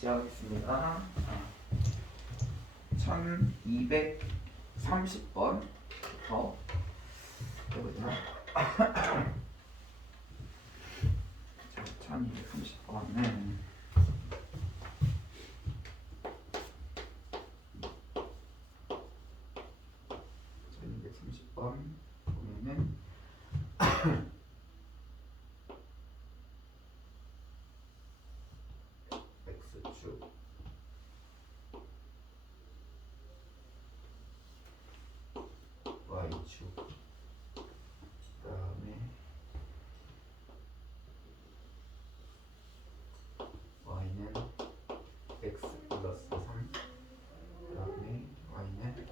시작하겠습니다. 1230번부터 해보자. 1230번은 보면은 x축 y축 그다음에 y는 x 플러스 3 그다음에 y는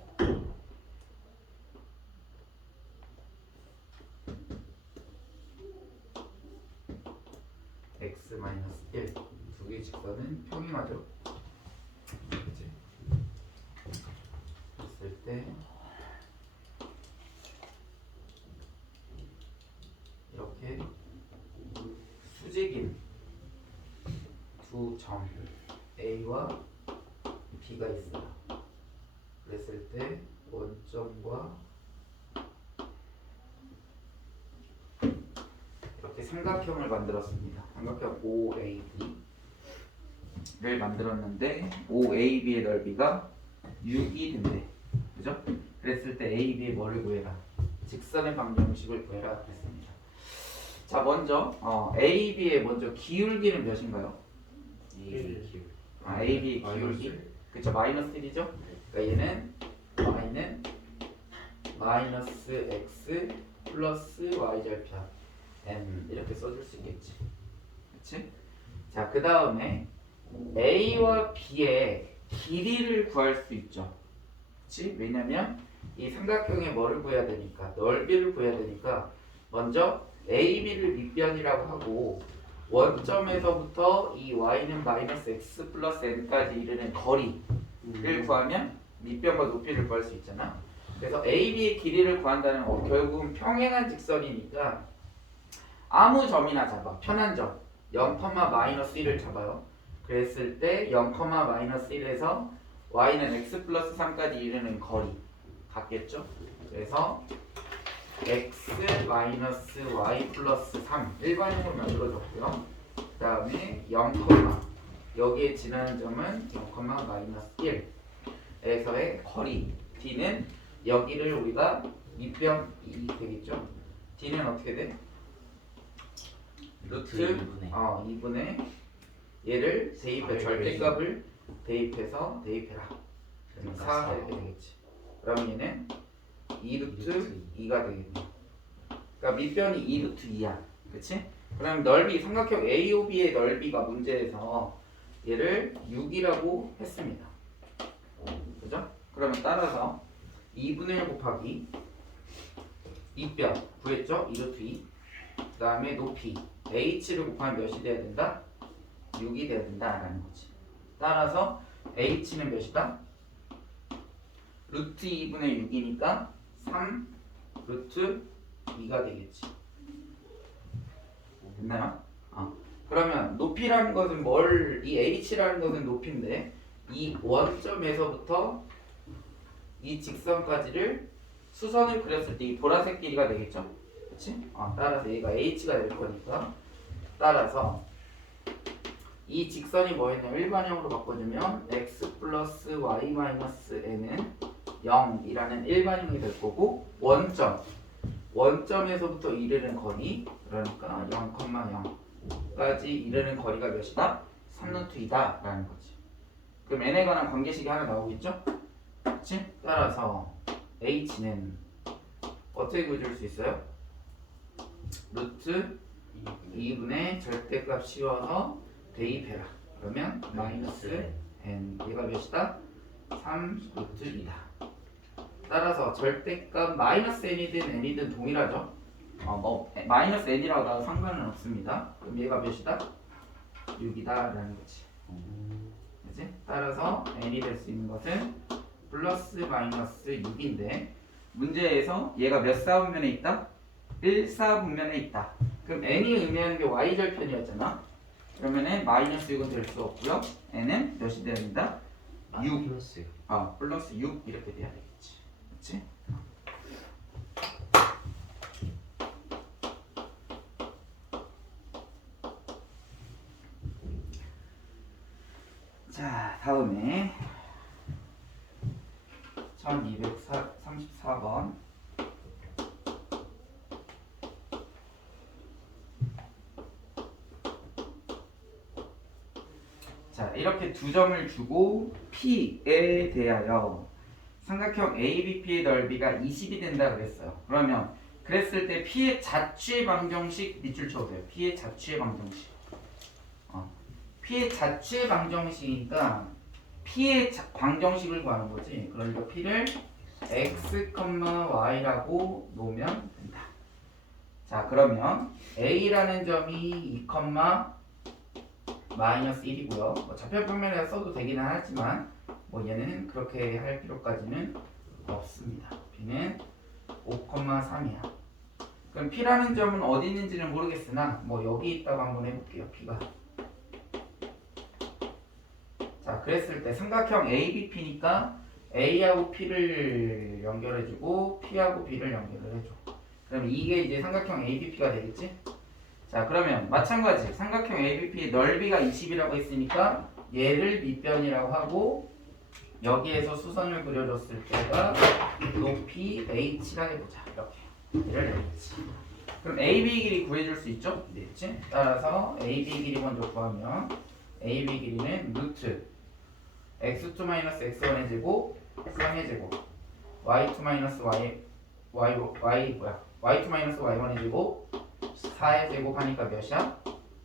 x 마이너스 1 두 개의 직선은 평행하죠. 그치? 했을 때 이렇게 수직인 두 점 A와 B가 있어요. 그랬을 때 원점과 이렇게 삼각형을 만들었습니다. 삼각형 OAB를 만들었는데 OAB의 넓이가 6이 된대. 그죠? 그랬을 때 AB의 뭐를 구해라? 직선의 방정식을 구해라 그랬습니다. 자, 먼저 AB의 먼저 기울기는 몇인가요? AB의 기울기. 그쵸? 마이너스 1이죠? 그러니까 얘는 y는 마이너스 x 플러스 y 절편 m 이렇게 써줄 수 있겠지. 그치? 자, 그 다음에 A와 B의 길이를 구할 수 있죠. 그치? 왜냐면 이 삼각형의 뭐를 구해야 되니까, 넓이를 구해야 되니까 먼저 AB를 밑변이라고 하고 원점에서부터 이 y는 마이너스 x 플러스 n까지 이르는 거리를 구하면 밑변과 높이를 구할 수 있잖아. 그래서 AB의 길이를 구한다는 건 결국은 평행한 직선이니까 아무 점이나 잡아. 편한 점 0, 마이너스 1을 잡아요. 그랬을 때 0, 마이너스 1에서 y는 x 플러스 3까지 이르는 거리 같겠죠? 그래서 x 마이너스 y 플러스 3 일반형으로 만들어졌고요. 그 다음에 0, 여기에 지나는 점은 0, 마이너스 1에서의 거리 d는 여기를 우리가 밑변이 되겠죠? d는 어떻게 돼? 루트 2분의 얘를 대입해 절대값을 대입해서 대입해라. 4 이렇게 되겠지. 그럼 얘는 2루트 2가 되겠네. 그러니까 밑변이 2루트 2야. 그치? 그럼 넓이, 삼각형 AOB의 넓이가 문제에서 얘를 6이라고 했습니다. 그죠? 그러면 따라서 2분의 1 곱하기 밑변 구했죠? 2루트 2. 그 다음에 높이 h를 곱하면 몇이 돼야 된다? 6이 돼야 된다라는 거지. 따라서 h는 몇이다? 루트 2분의 6이니까 3 루트 2가 되겠지. 됐나요? 그러면 높이라는 것은 이 h라는 것은 높이인데 이 원점에서부터 이 직선까지를 수선을 그렸을 때 이 보라색 길이가 되겠죠? 그치? 따라서 얘가 h가 될 거니까 따라서 이 직선이 뭐였냐면 일반형으로 바꿔주면 x 플러스 y 마이너스 n은 0이라는 일반형이 될 거고 원점에서부터 이르는 거리 그러니까 0,0까지 이르는 거리가 몇이다? 3루트 2다 라는 거지. 그럼 n에 관한 관계식이 하나 나오겠죠? 그치? 따라서 h는 어떻게 구해줄 수 있어요? 루트 2분의 절대값 씌워서 대입해라. 그러면 마이너스 n 얘가 몇이다? 3 루트 2다. 따라서 절대값 마이너스 n이든 n이든 동일하죠? 마이너스 n이라고 나도 상관은 없습니다. 그럼 얘가 몇이다? 6이다 라는 거지. 그치? 따라서 n이 될 수 있는 것은 플러스 마이너스 6인데 문제에서 얘가 몇 사분면에 있다? 1사분면에 있다. 그럼 n이 의미하는 게 y절편이었잖아. 그러면은 마이너스 6은 될 수 없고요. n은 몇이 돼야 된다? 6. 플러스 플러스 6 이렇게 돼야 되겠지. 그렇지? 자, 다음에 1234번. 자, 이렇게 두 점을 주고 P에 대하여 삼각형 ABP의 넓이가 20이 된다 그랬어요. 그러면 그랬을 때 P의 자취의 방정식 밑줄 쳐보세요. P의 자취의 방정식. P의 자취의 방정식이니까 P의 방정식을 구하는 거지. 그러니까 P를 x, y라고 놓으면 된다. 자, 그러면 A라는 점이 2, 마이너스 1이고요. 뭐 좌표 평면에서 써도 되기는 하지만 뭐 얘는 그렇게 할 필요까지는 없습니다. B는 5,3이야. 그럼 P라는 점은 어디 있는지는 모르겠으나 뭐 여기 있다고 한번 해볼게요. P가. 자, 그랬을 때 삼각형 ABP니까 A하고 P를 연결해주고 P하고 B를 연결을 해줘. 그럼 이게 이제 삼각형 ABP가 되겠지? 자, 그러면 마찬가지 삼각형 ABP의 넓이가 20이라고 했으니까 얘를 밑변이라고 하고 여기에서 수선을 그려줬을 때가 높이 H라 해보자. 이렇게 얘를 H. 그럼 AB 길이 구해줄 수 있죠? 됐지? 따라서 AB 길이 먼저 구하면 AB 길이는 루트 x2-x1의 제곱 3의 제곱 y2-y y2-y1의 제곱 4의 제곱 하니까 몇이야?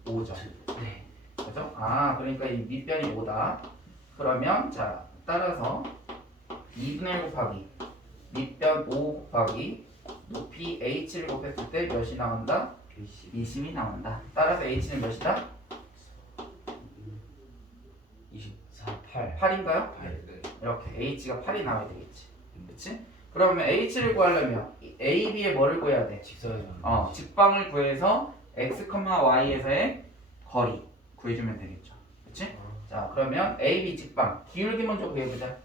5죠. 네. 그죠? 그러니까 이 밑변이 5다. 그러면 자, 따라서 2분의 1 곱하기 밑변 5 곱하기 높이 h를 곱했을 때 몇이 나온다? 20이 나온다. 따라서 h는 몇이다? 24, 8. 8인가요? 8. 이렇게 h가 8이 나와야 되겠지. 그렇지? 그러면 h를 구하려면 a, b의 뭐를 구해야 돼? 직방을 구해서 x, y에서의 거리 구해주면 되겠죠. 그렇지? 자, 그러면 a, b 직방 기울기 먼저 구해보자.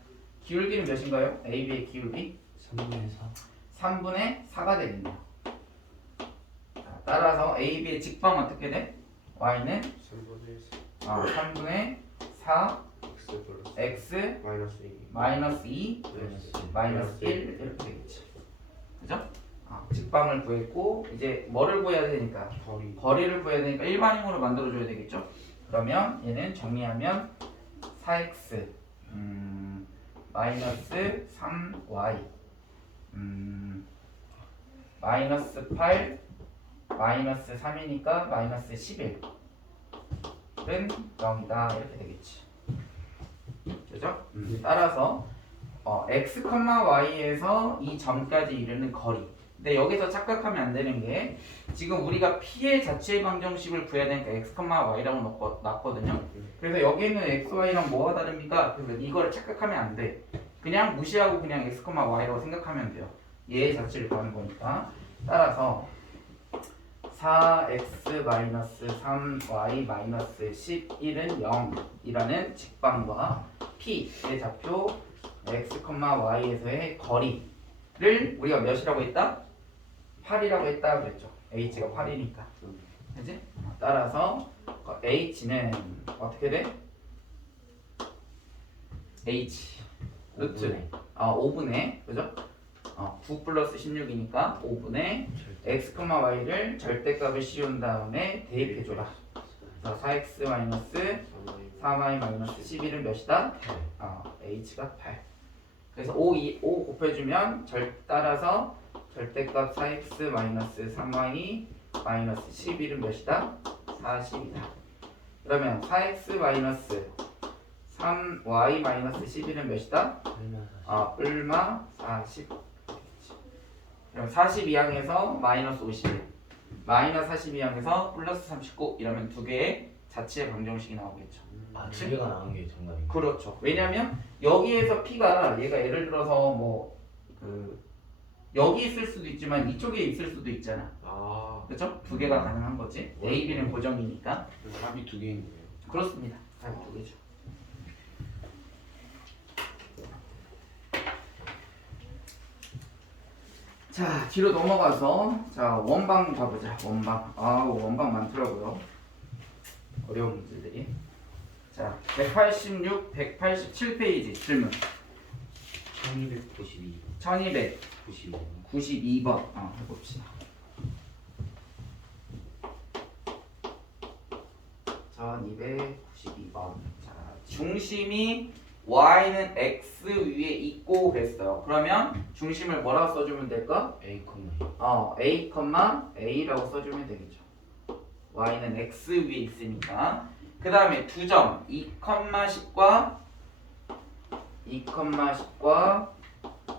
기울기는 몇인가요? a, b의 기울기? 3분의 4. 3분의 4가 되겠네요. 자, 따라서 a, b의 직방 어떻게 돼? y는 3분의 4 x 마이너스 2 마이너스 1 이렇게 되겠지. 그죠? 직방을 구했고 이제 뭐를 구해야 되니까 거리를 구해야 되니까 일반형으로 만들어줘야 되겠죠. 그러면 얘는 정리하면 4x 마이너스 3y 마이너스 8 마이너스 3이니까 마이너스 11은 0이다 이렇게 되겠지. 그죠? 따라서 x, y에서 이 점까지 이르는 거리. 근데 여기서 착각하면 안 되는 게 지금 우리가 P의 자취의 방정식을 구해야 되니까 x, y라고 놨거든요. 그래서 여기는 x, y랑 뭐가 다릅니까? 그래서 이거를 착각하면 안 돼. 그냥 무시하고 그냥 x, y라고 생각하면 돼요. 얘의 자취를 구하는 거니까. 따라서 4x-3y-11은 0이라는 직방과 P의 좌표 x, y에서의 거리를 우리가 몇이라고 했다? 8이라고 했다 그랬죠. h가 8이니까. 그지? 따라서 h는 어떻게 돼? h 루트 5분의 그죠? 9 플러스 16이니까 5분의 x, y를 절대값을 씌운 다음에 대입해줘라. 그래서 4x 4y 11은 몇이다? h가 8. 그래서 5 곱해주면 따라서 절대값 4x 3y 11은 몇이다? 40이다. 그러면 4x 3y 11은 몇이다? 얼마? 40. 그럼 42항에서 마이너스 51 마이너스 42항에서 플러스 39 이러면 두 개의 자취의 방정식이 나오겠죠. 두 개가 나온 게 정답이에요. 그렇죠. 왜냐면 여기에서 P가 얘가 예를 들어서 여기 있을 수도 있지만 이쪽에 있을 수도 있잖아. 아, 그렇죠? 두 개가 가능한 거지. A, B는 고정이니까. 답이 두 개인 거예요. 그렇습니다. 답이 두 개죠. 자, 뒤로 넘어가서 자 원방 가보자. 원방. 아, 원방 많더라고요. 어려운 문제들이. 자, 186, 187페이지 질문. 1292 1292번. 해봅시다. 자, 292번. 자, 중심이 y는 x 위에 있고 그랬어요. 그러면 중심을 뭐라고 써주면 될까? A, a, a라고 써주면 되겠죠. y는 x 위에 있으니까. 그 다음에 두 점 2,10과 2,10과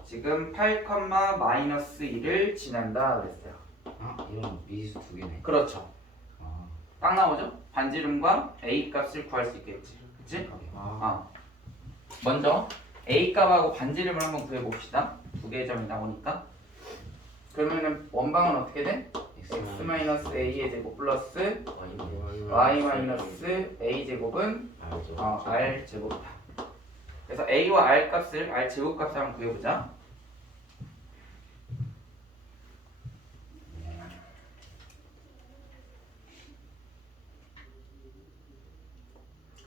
지금 8,-1을 지난다 그랬어요. 아, 이건 미지수 두 개네. 그렇죠. 아, 딱 나오죠? 반지름과 a 값을 구할 수 있겠지. 그치? 먼저 a 값하고 반지름을 한번 구해봅시다. 두 개의 점이 나오니까. 그러면은 원방은 어떻게 돼? x-a의 제곱 플러스 y-a 제곱은 r 제곱이다. 그래서 a와 r 값을 r 제곱 값을 한번 구해보자.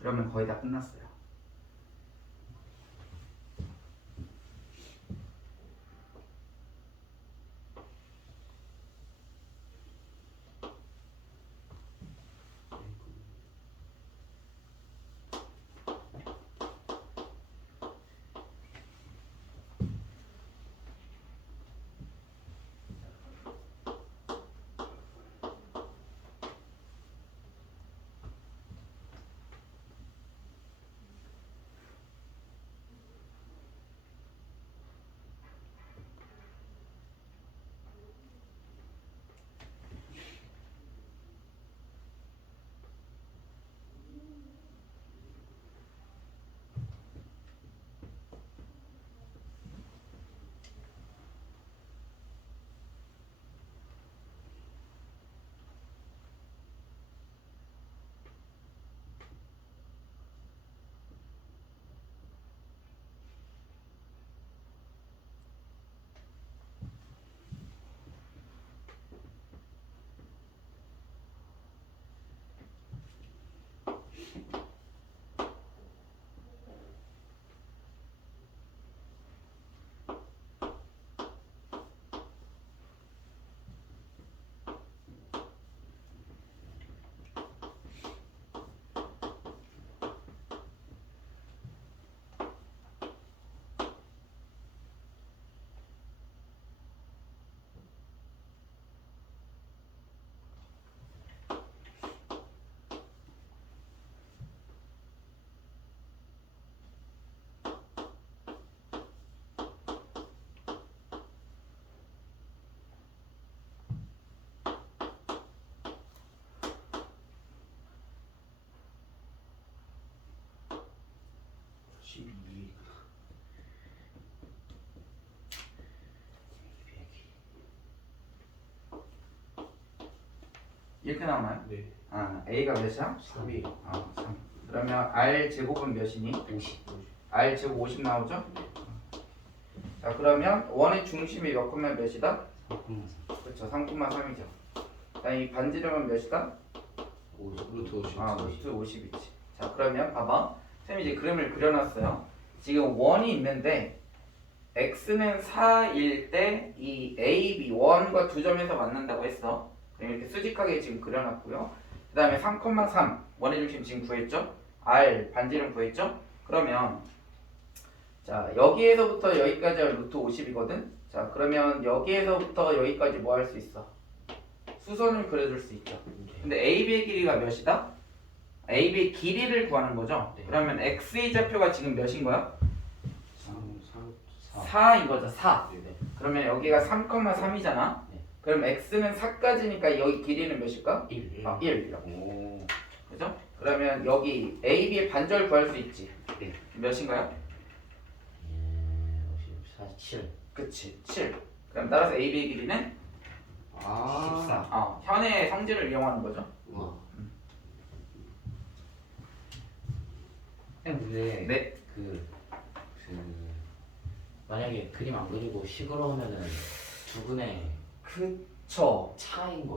그러면 거의 다 끝났어요. 이렇게 나오나요? 네. a가 몇이야? 3이 3. 그러면 r 제곱은 몇이니? 50 r 제곱 50 나오죠? 자, 그러면 원의 중심이 몇 콤마 몇이다? 3,3 그렇죠. 3,3이죠. 이 반지름은 몇이다? 루트 50. 루트 50이지. 자, 그러면 봐봐. 쌤이 이제 그림을 그려놨어요. 지금 원이 있는데 x는 4일 때 이 a, b, 원과 두 점에서 만난다고 했어. 이렇게 수직하게 지금 그려놨고요. 그 다음에 3,3 원의 중심 지금 구했죠? r 반지름 구했죠? 그러면 자, 여기에서부터 여기까지가 루트 50이거든. 자, 그러면 여기에서부터 여기까지 뭐 할 수 있어? 수선을 그려줄 수 있죠. 근데 AB의 길이가 몇이다? AB의 길이를 구하는 거죠. 네. 그러면 X의 좌표가 지금 몇인 거야? 4 4인 거죠. 4. 네. 그러면 여기가 3,3이잖아. 네. 그럼 X는 4까지니까 여기 길이는 몇일까? 1 1 이렇게. 오, 그죠? 그러면 여기 AB의 반절 구할 수 있지. 네. 몇인가요? 47 그치. 7. 그럼 따라서 AB의 길이는 아. 현의 성질을 이용하는 거죠. 와. 근데 네. 그 만약에 그림 안 그리고 식으로 하면은 두 분의 그쵸. 차인 거예요.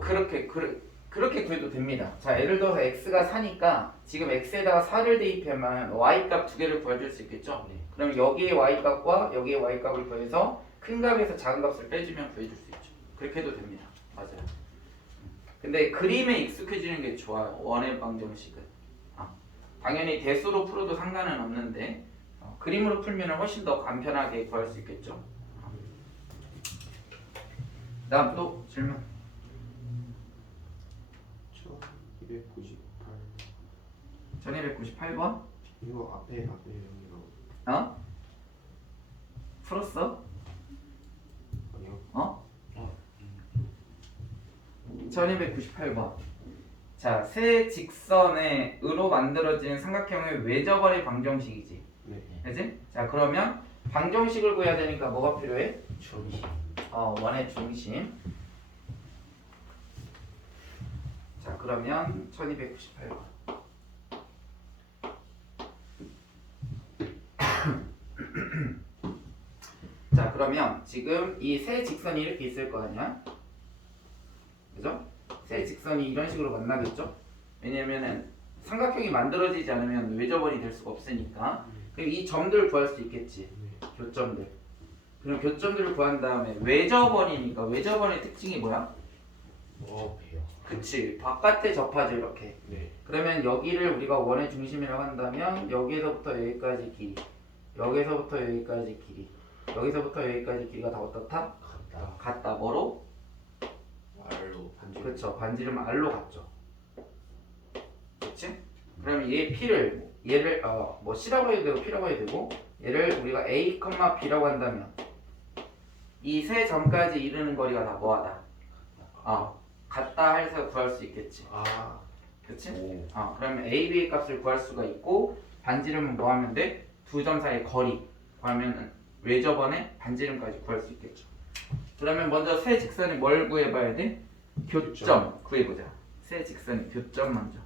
그렇게 구해도 됩니다. 자, 예를 들어서 x가 4니까 지금 x에다가 4를 대입하면 y 값 두 개를 구해줄 수 있겠죠? 네. 그럼 여기의 y 값과 여기의 y 값을 구해서 큰 값에서 작은 값을 빼주면 구해줄 수 있죠. 그렇게 해도 됩니다. 맞아요. 근데 그림에 익숙해지는 게 좋아요. 원의 방정식은. 당연히 대수로 풀어도 상관은 없는데 그림으로 풀면 훨씬 더 간편하게 구할 수 있겠죠. 다음 또 질문. 1298. 1298번. 이거 앞에 여기가 풀었어? 아니요. 1298번. 자, 세 직선으로 만들어진 삼각형의 외접원의 방정식이지. 네. 그지? 자, 그러면 방정식을 구해야 되니까 뭐가 필요해? 중심. 원의 중심. 자, 그러면 1298번. 자, 그러면 지금 이 세 직선이 이렇게 있을 거 아니야? 그죠? 세 직선이 이런 식으로 만나겠죠? 왜냐면은 삼각형이 만들어지지 않으면 외접원이 될 수가 없으니까. 그럼 이 점들을 구할 수 있겠지. 교점들. 그럼 교점들을 구한 다음에 외접원이니까 외접원의 특징이 뭐야? 배요. 그치. 바깥에 접하죠, 이렇게. 네. 그러면 여기를 우리가 원의 중심이라고 한다면 여기서부터 여기까지 길이, 여기서부터 여기까지 길이, 여기서부터 여기까지 길이가 다 어떻다? 같다. 뭐로? R로 반지. 그렇죠. 반지름 R로 같죠. 그렇지? 그러면 얘 P를 얘를 뭐 C라고 해도 되고 P라고 해도 되고 얘를 우리가 A, B라고 한다면 이 세 점까지 이르는 거리가 다 뭐하다? 같다 해서 구할 수 있겠지. 그렇지? 오. 그러면 A, B의 값을 구할 수가 있고 반지름은 뭐 하면 돼? 두 점 사이의 거리 구하면 외접원의 반지름까지 구할 수 있겠죠. 그러면 먼저 세 직선이 뭘 구해봐야 돼? 교점 구해보자. 세 직선의 교점 먼저.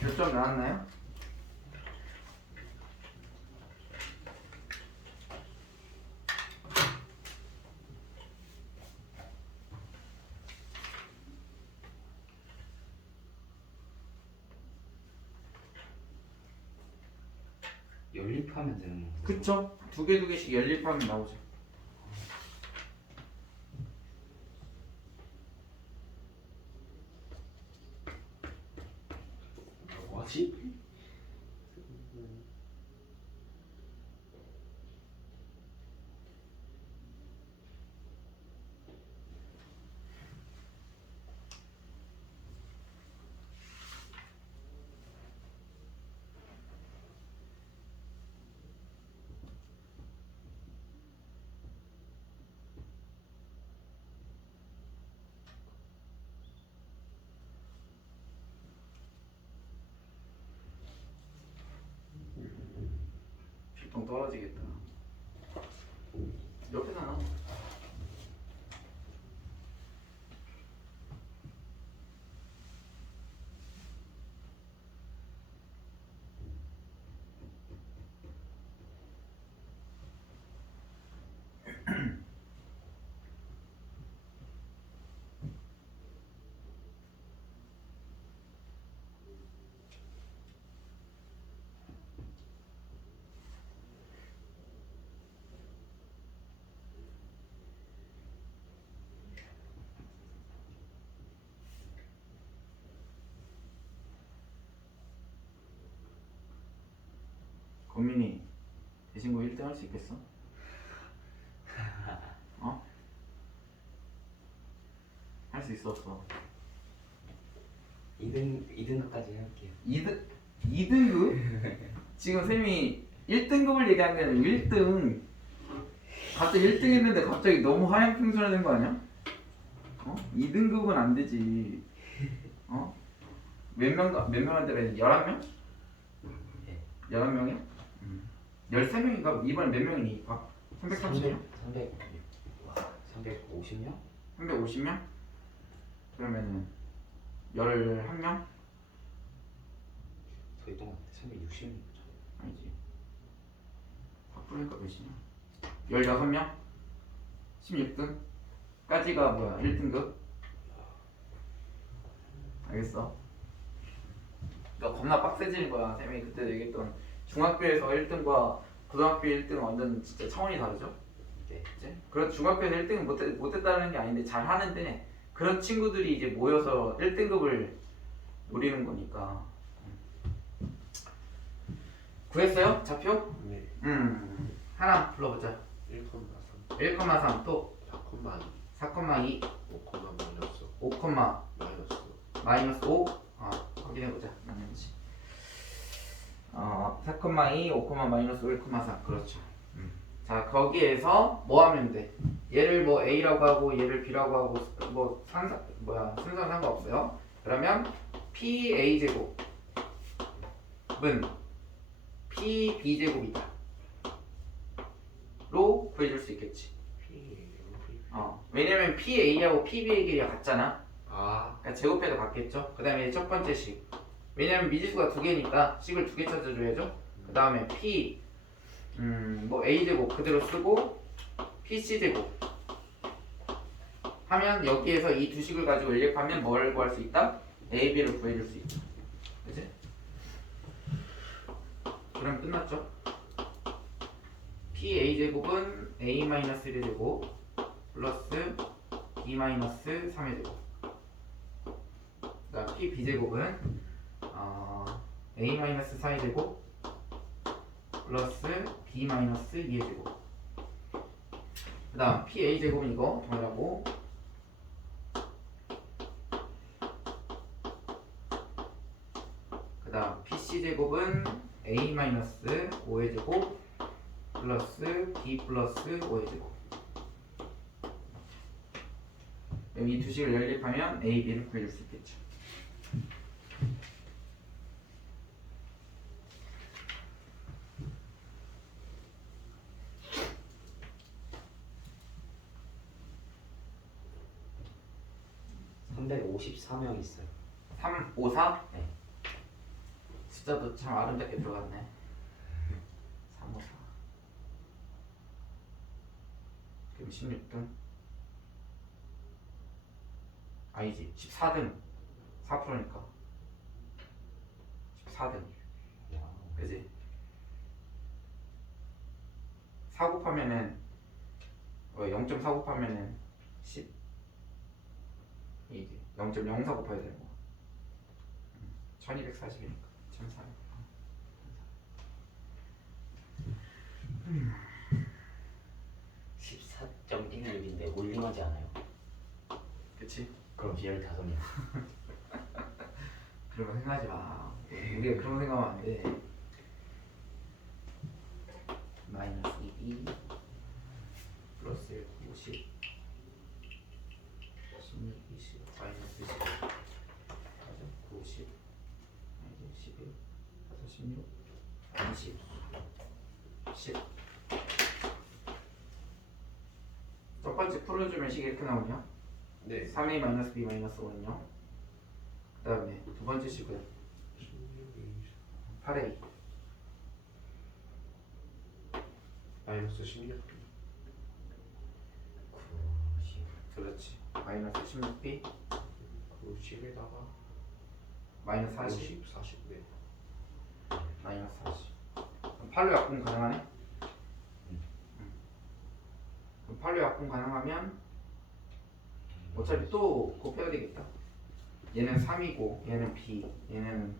교점 나왔나요? 연립하면 되는 거. 그쵸? 두 개씩 연립하면 나오죠. 뭐지? 좀 떨어지겠다. 옆에잖아. 고민이 대신고 1등 할 수 있겠어? 어? 할 수 있어 없어? 2등급까지 해볼게요. 2등급? 지금 쌤이 1등급을 얘기한 게 아니라 1등. 갑자기 1등 했는데 갑자기 너무 하향평준화된 거 아니야? 어? 2등급은 안 되지. 어? 몇 명한테 그랬지? 11명? 네. 11명이야? 13명인가? 이번에 몇 명이니? 330명? 350명? 350명? 그러면은 11명? 저희 동안 360명. 아니지. 4%니까 몇이냐? 16명? 16등? 까지가 뭐야? 1등급? 알겠어? 너 겁나 빡세지는 거야. 쌤이 그때 얘기했던 중학교에서 1등과 고등학교 1등은 완전 진짜 차원이 다르죠? 네. 그치? 그래도 중학교에서 1등은 못했다는 게 아닌데 잘 하는데 그런 친구들이 이제 모여서 1등급을 노리는 거니까. 구했어요? 좌표? 네. 하나 불러보자. 1,3 1,3 또 4,2 4,2 5, 마이너스 5, 마이너스 -5 확인해보자. 맞는지. 4,2 5, -1,4 그렇죠. 자 거기에서 뭐 하면 돼? 얘를 뭐 A라고 하고 얘를 B라고 하고 뭐 순서는 상관없어요. 그러면 PA 제곱은 PB 제곱이다 로 구해줄 수 있겠지. 왜냐면 PA하고 PB의 길이가 같잖아. 그러니까 제곱해도 같겠죠. 그 다음에 첫 번째 식. 왜냐면 미지수가 두 개니까 식을 두 개 찾아줘야죠. 그 다음에 P 뭐 A제곱 그대로 쓰고 PC제곱 하면 여기에서 이 두 식을 가지고 연립하면 뭘 구할 수 있다? A, B를 구해줄 수 있다. 그치? 그럼 끝났죠? PA제곱은 A-1의 제곱 플러스 B-3의 제곱. 그러니까 PB제곱은 A-4의 제곱 플러스 B-2의 제곱. 그 다음 PA제곱은 이거 동일하고 그 다음 PC제곱은 A-5의 제곱 플러스 B 플러스 5의 제곱. 이 두 식을 연립하면 A, B를 구해줄 수 있겠죠. (354명) 있어요. 3, 5, 4? 네. 숫자도 참 아름답게 들어갔네. 3, 5, 4 그럼 16등? 아니지 14등 4%니까 14등 그지? 4 곱하면은 0.4 곱하면은 10 이지 0.04 곱해야 되는 거 1240이니까 1400 14.16인데 올림하지 않아요? 그치? 그럼 15명. 그런 거 생각하지 마. 우리가 그런 거 생각하면 안 돼. 마이너스 2 플러스 1, 50 16, 20 마이너스 10 맞아? 50 마이너스 11 16 20 10. 첫 번째 풀어주면 식 이렇게 나오냐? 네. 3a 마이너스 b 마이너스 5는요. 그 다음에 두 번째 식은 8a 마이너스 16. 90. 그렇지. 마이너스 16b 90에다가 마이너스 40 50, 40. 네. 마이너스 40. 그럼 8로 약분 가능하네? 그럼 8로 약분 가능하면 어차피 또 곱해야 되겠다. 얘는 3이고 얘는 b 얘는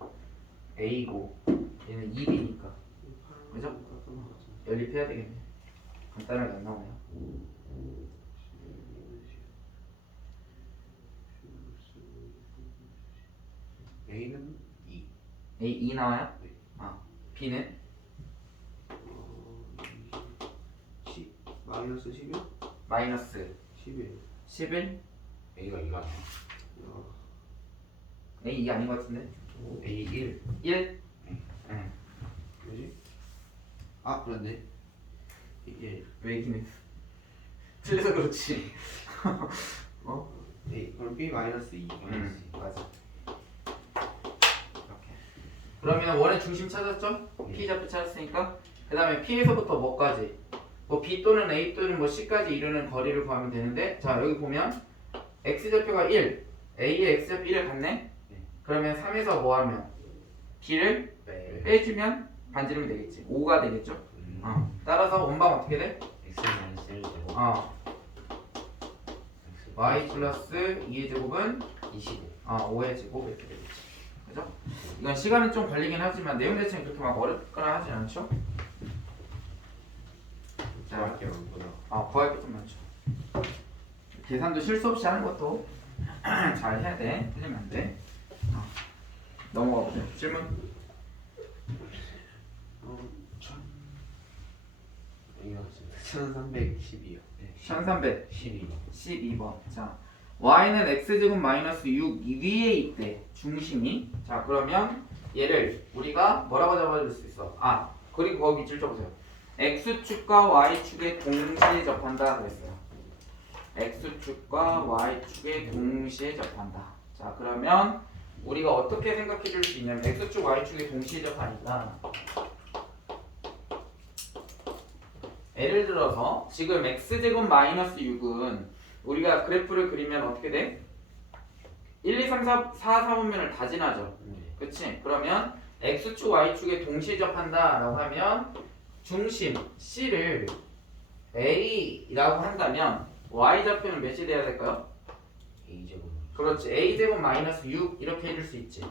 a고 얘는 2b니까 그죠? 연립해야 되겠네. 간단하게 안 나오네요. A는 2. A 2 나와요? 네. 아 b는 10. 마이너스 11? 마이너스 11. 11 A가 이거 A 2 아닌 것 같은데? A 1. 1? 응. 뭐지? 아, 그런데 이게 왜 이기네? 틀려서 그렇지. 어? A 그럼 B 마이너스 2. 맞아. 이렇게. 그러면 원의 중심 찾았죠? P 좌표 찾았으니까 그 다음에 P에서부터 뭐까지? 뭐 B 또는 A 또는 뭐 C까지 이루는 거리를 구하면 되는데 자 여기 보면 X 좌표가 1 A의 X 좌표 1을 갖네? 그러면 3에서 뭐 하면? B를 네. 빼주면 반지르면 되겠지 5가 되겠죠? 따라서 원방 어떻게 돼? X 마이너스 1 제곱. Y 플러스 2의 제곱은 25. 5의 제곱 이렇게 되겠지. 그죠? 이건 시간은 좀 걸리긴 하지만 내용 자체는 그렇게 막 어렵거나 하진 않죠? 구할 게 많구나. 구할 게 좀 많죠. 계산도 실수 없이 하는 것도 잘 해야 돼. 틀리면 안 돼. 넘어가 보죠. 질문. 이거 1312요. 1312번. 12. 자, y는 x제곱 마이너스 6 위에 있대. 중심이. 자, 그러면 얘를 우리가 뭐라고 잡아줄 수 있어? 그리고 거기 밑줄 쳐보세요. x축과 y축에 동시에 접한다 그랬어요. x축과 y축에 동시에 접한다. 자, 그러면 우리가 어떻게 생각해 줄 수 있냐면 x축, y축에 동시에 접하니까 예를 들어서 지금 x제곱 마이너스 6은 우리가 그래프를 그리면 어떻게 돼? 1, 2, 3, 4, 4분면을 다 지나죠. 그치? 그러면 x축, y축에 동시에 접한다 라고 하면 중심 C를 A라고 한다면 y좌표는 몇이 돼야 될까요? A 제곱. 그렇지. a제곱 마이너스 6 이렇게 해줄 수 있지.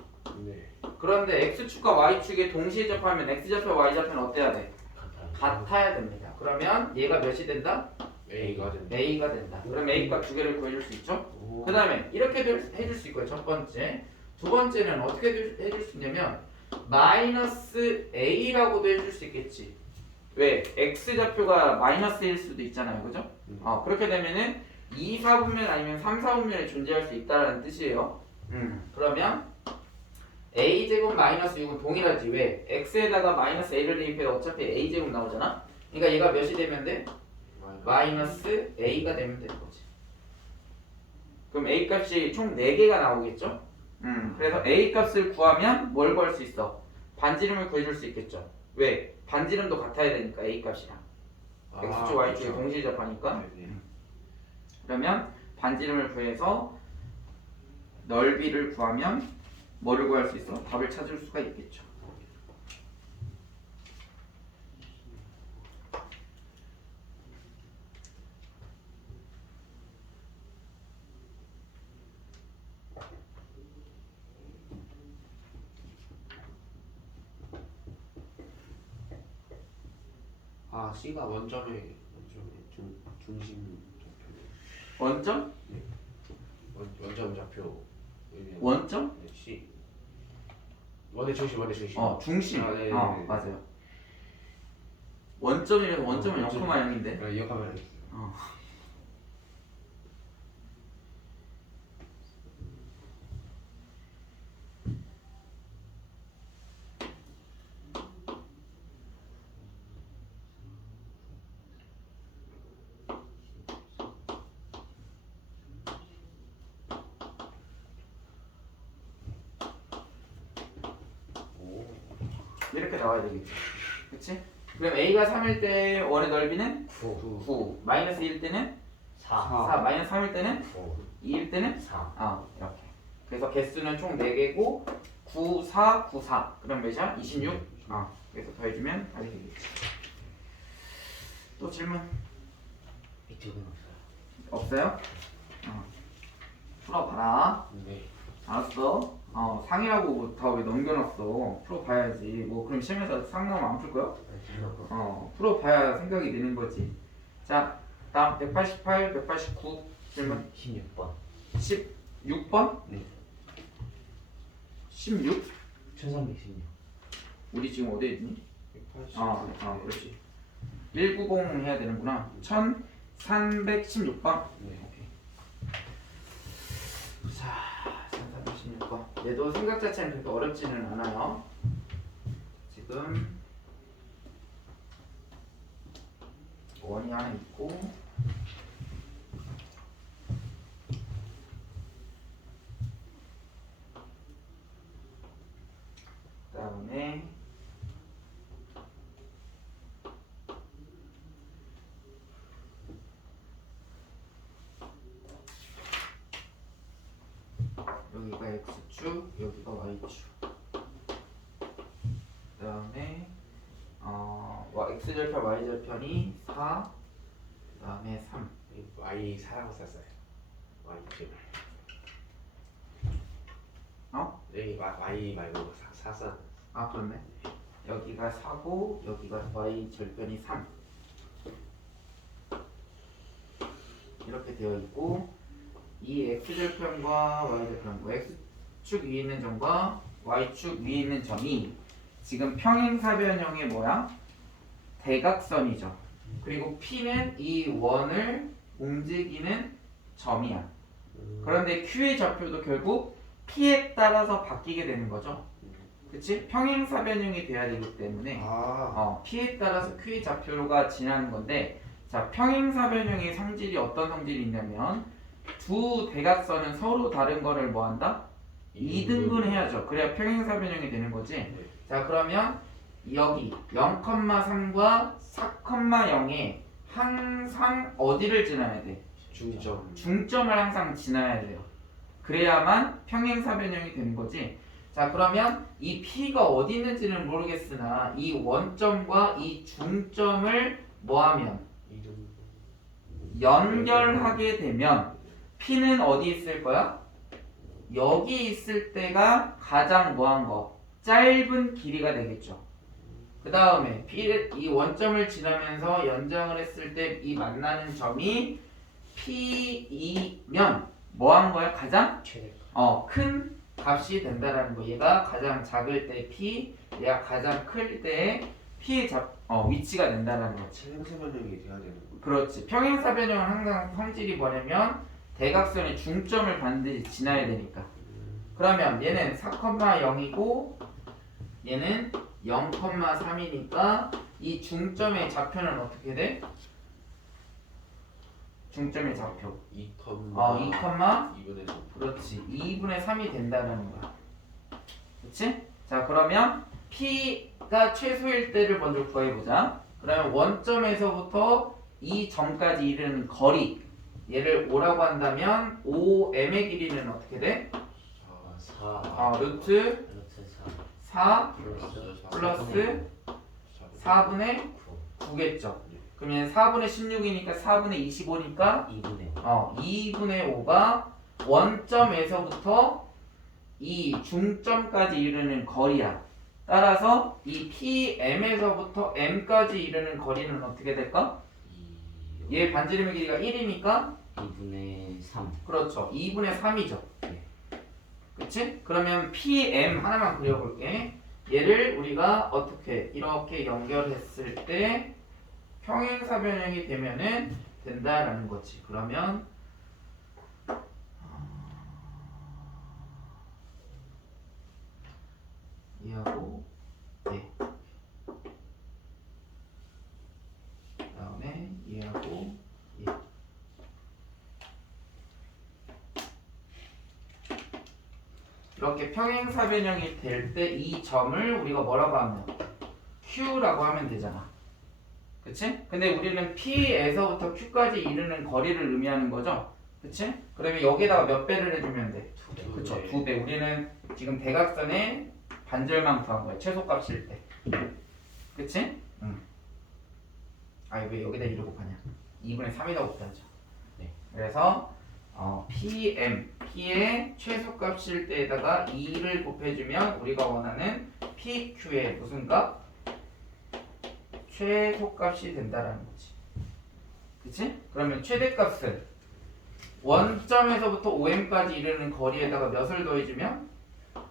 네. 그런데 x축과 y축에 동시에 접하면 x좌표, y좌표는 어때야 돼? 같아요. 같아야 됩니다. 그러면 얘가 몇이 된다? A가 된다. a가 된다. 그럼 a값 두 개를 구해줄 수 있죠? 오. 그 다음에 이렇게 해줄 수 있고요. 첫 번째. 두 번째는 어떻게 해줄 수 있냐면 마이너스 a라고도 해줄 수 있겠지. 왜? x좌표가 마이너스일 수도 있잖아요. 그죠? 그렇게 되면은 2, 4분면 아니면 3, 4분면에 존재할 수 있다는 뜻이에요. 그러면 a제곱 마이너스 6은 동일하지. 왜? x에다가 마이너스 a를 대입해도 어차피 a제곱 나오잖아. 그러니까 얘가 몇이 되면 돼? 마이너스 a가 되면 되는 거지. 그럼 a 값이 총 4개가 나오겠죠? 그래서 a 값을 구하면 뭘 구할 수 있어? 반지름을 구해줄 수 있겠죠. 왜? 반지름도 같아야 되니까 a 값이랑 x축, y축에 그렇죠. 동시에 접하니까. 네. 그러면 반지름을 구해서 넓이를 구하면 뭐를 구할 수 있어? 답을 찾을 수가 있겠죠. C가 원점의 중심 좌표. 원점? 원점 좌표. 원점? 네, C. 원의 중심. 중심. 네. 맞아요. 원점이면 원점은 0,0인데. 이어가면 나와야 되겠죠. 그치? 그럼 A가 3일 때 원의 넓이는 9 9, 마이너스 1 때는 4 4, 마이너스 3일 때는 5 2일 때는 4 이렇게. 그래서 개수는 총 4개고 9, 4, 9, 4. 그럼 몇이야? 26? 그래서 더해주면 답이 되겠지. 또 질문 이쪽은 없어요. 없어요? 풀어봐라. 네. 알았어. 상이라고 다 왜 넘겨놨어. 풀어봐야지. 뭐 그럼 시험에서 상 나오면 안 풀 거야? 풀어봐야 생각이 드는 거지. 자, 다음 188, 189 질문. 16번 16번? 네. 16? 1316 우리 지금 어디에 있니? 180. 그렇지. 190 해야 되는구나. 1316번. 네. 자, 1316번. 얘도 생각 자체는 그렇게 어렵지는 않아요. 지금 원이 하나 있고 그다음에 여기가 x축, 여기가 y축. 그다음에 x절편, y절편이 4, 그다음에 3. Y 4라고 썼어요. Y 쯤. 여기 Y 말고 4 써. 그렇네. 여기가 4고 여기가 y절편이 3. 이렇게 되어 있고 이 x절편과 y절편, x축 위에 있는 점과 y축 위에 있는 점이 지금 평행사변형의 뭐야? 대각선이죠. 그리고 P는 이 원을 움직이는 점이야. 그런데 Q의 좌표도 결국 P에 따라서 바뀌게 되는 거죠. 그치? 평행사변형이 돼야 되기 때문에 P에 따라서 Q의 좌표가 지나는 건데, 자, 평행사변형의 성질이 어떤 성질이 있냐면 두 대각선은 서로 다른 거를 뭐 한다? 2등분 해야죠. 그래야 평행사변형이 되는 거지. 자, 그러면 여기 0,3과 4,0에 항상 어디를 지나야 돼? 중점. 중점을 항상 지나야 돼요. 그래야만 평행사변형이 되는 거지. 자, 그러면 이 P가 어디 있는지는 모르겠으나 이 원점과 이 중점을 뭐하면 연결하게 되면 P는 어디 있을 거야? 여기 있을 때가 가장 뭐한 거? 짧은 길이가 되겠죠. 그 다음에 이 원점을 지나면서 연장을 했을 때 이 만나는 점이 P2면 뭐한 거야? 가장 최대 큰 값이 된다라는 거. 얘가 가장 작을 때 P, 얘가 가장 클 때 P의 위치가 된다라는 거지. 평행사변형이 돼야 되는 거. 그렇지. 평행사변형은 항상 성질이 뭐냐면 대각선의 중점을 반드시 지나야 되니까. 그러면 얘는 4,0이고 얘는 0,3이니까 이 중점의 좌표는 어떻게 돼? 중점의 좌표 2, 2, 2분의 3. 그렇지. 2분의 3이 된다는 거야. 그렇지? 자, 그러면 P가 최소일 때를 먼저 구해보자. 그러면 원점에서부터 이 점까지 이르는 거리, 얘를 5라고 한다면 5m의 길이는 어떻게 돼? 4 루트 4 플러스 4분의 9겠죠. 그러면 4분의 16이니까 4분의 25니까 2분의 2분의 5가 원점에서부터 이 중점까지 이르는 거리야. 따라서 이 PM에서부터 M까지 이르는 거리는 어떻게 될까? 얘 반지름의 길이가 1이니까 2분의 3 그렇죠. 2분의 3이죠. 네. 그치? 그러면 PM 하나만 그려볼게. 얘를 우리가 어떻게 이렇게 연결했을 때 평행사변형이 되면은 된다라는 거지. 그러면 얘하고 얘 그다음에 얘하고 얘 이렇게 평행사변형이 될 때 이 점을 우리가 뭐라고 하면 Q라고 하면 되잖아. 그치? 근데 우리는 P에서부터 Q까지 이르는 거리를 의미하는 거죠. 그치? 그러면 여기다가 몇 배를 해주면 돼? 그쵸, 2배. 우리는 지금 대각선의 반절만 구한 거야. 최소값일 때. 그치? 응. 아, 왜 여기다 2를 곱하냐? 2분의 3에다 곱하죠. 네. 그래서 P의 최소값일 때에다가 2를 곱해주면 우리가 원하는 PQ의 무슨 값? 최소값이 된다라는 거지. 그치? 그러면 최대값은 원점에서부터 OM까지 이르는 거리에다가 몇을 더해주면?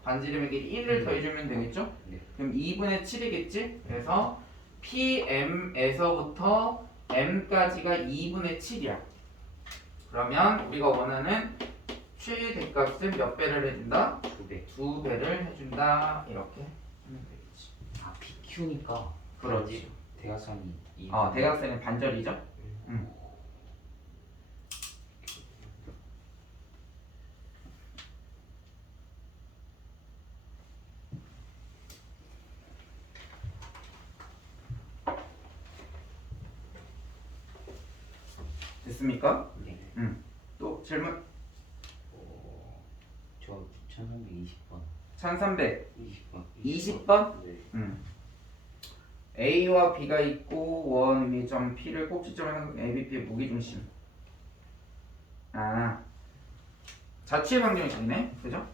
반지름의 길이 1을 더해주면 되겠죠? 네. 그럼 2분의 7이겠지? 그래서 PM에서부터 M까지가 2분의 7이야. 그러면 우리가 원하는 최대값은 몇 배를 해준다? 2배. 2배를 해준다. 이렇게 하면 되겠지. 아 PQ니까 그렇지. 대각선이 2. 대각선의 반절이죠? 됐습니까? 네. 또 질문? 저 1320번. 1300 20번. 20번? 네. A와 B가 있고 원 위에 점 P를 꼭지점에서 ABP의 무게중심. 아, 자취의 방정식이네, 그죠?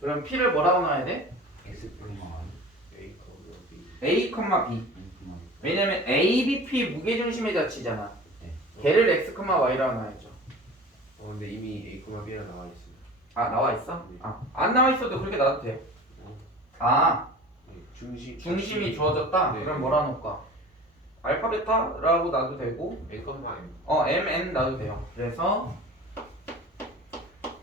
그럼 P를 뭐라고 넣어야 돼? X 플러스 A 컴마 B. A, B. 왜냐면 ABP 무게중심의 자취잖아. 네. 걔를 X, Y라고 넣어야죠. 근데 이미 A 컴마 B가 나와 있습니다. 아, 나와 있어? 네. 아, 안 나와 있어도 그렇게 놔도 돼. 어, 아, 네. 중심이 주어졌다? 네. 그럼 뭐라 놓을까? 알파베타라고 놔도 되고 A 컴마 M. MN 놔도 돼요. 그래서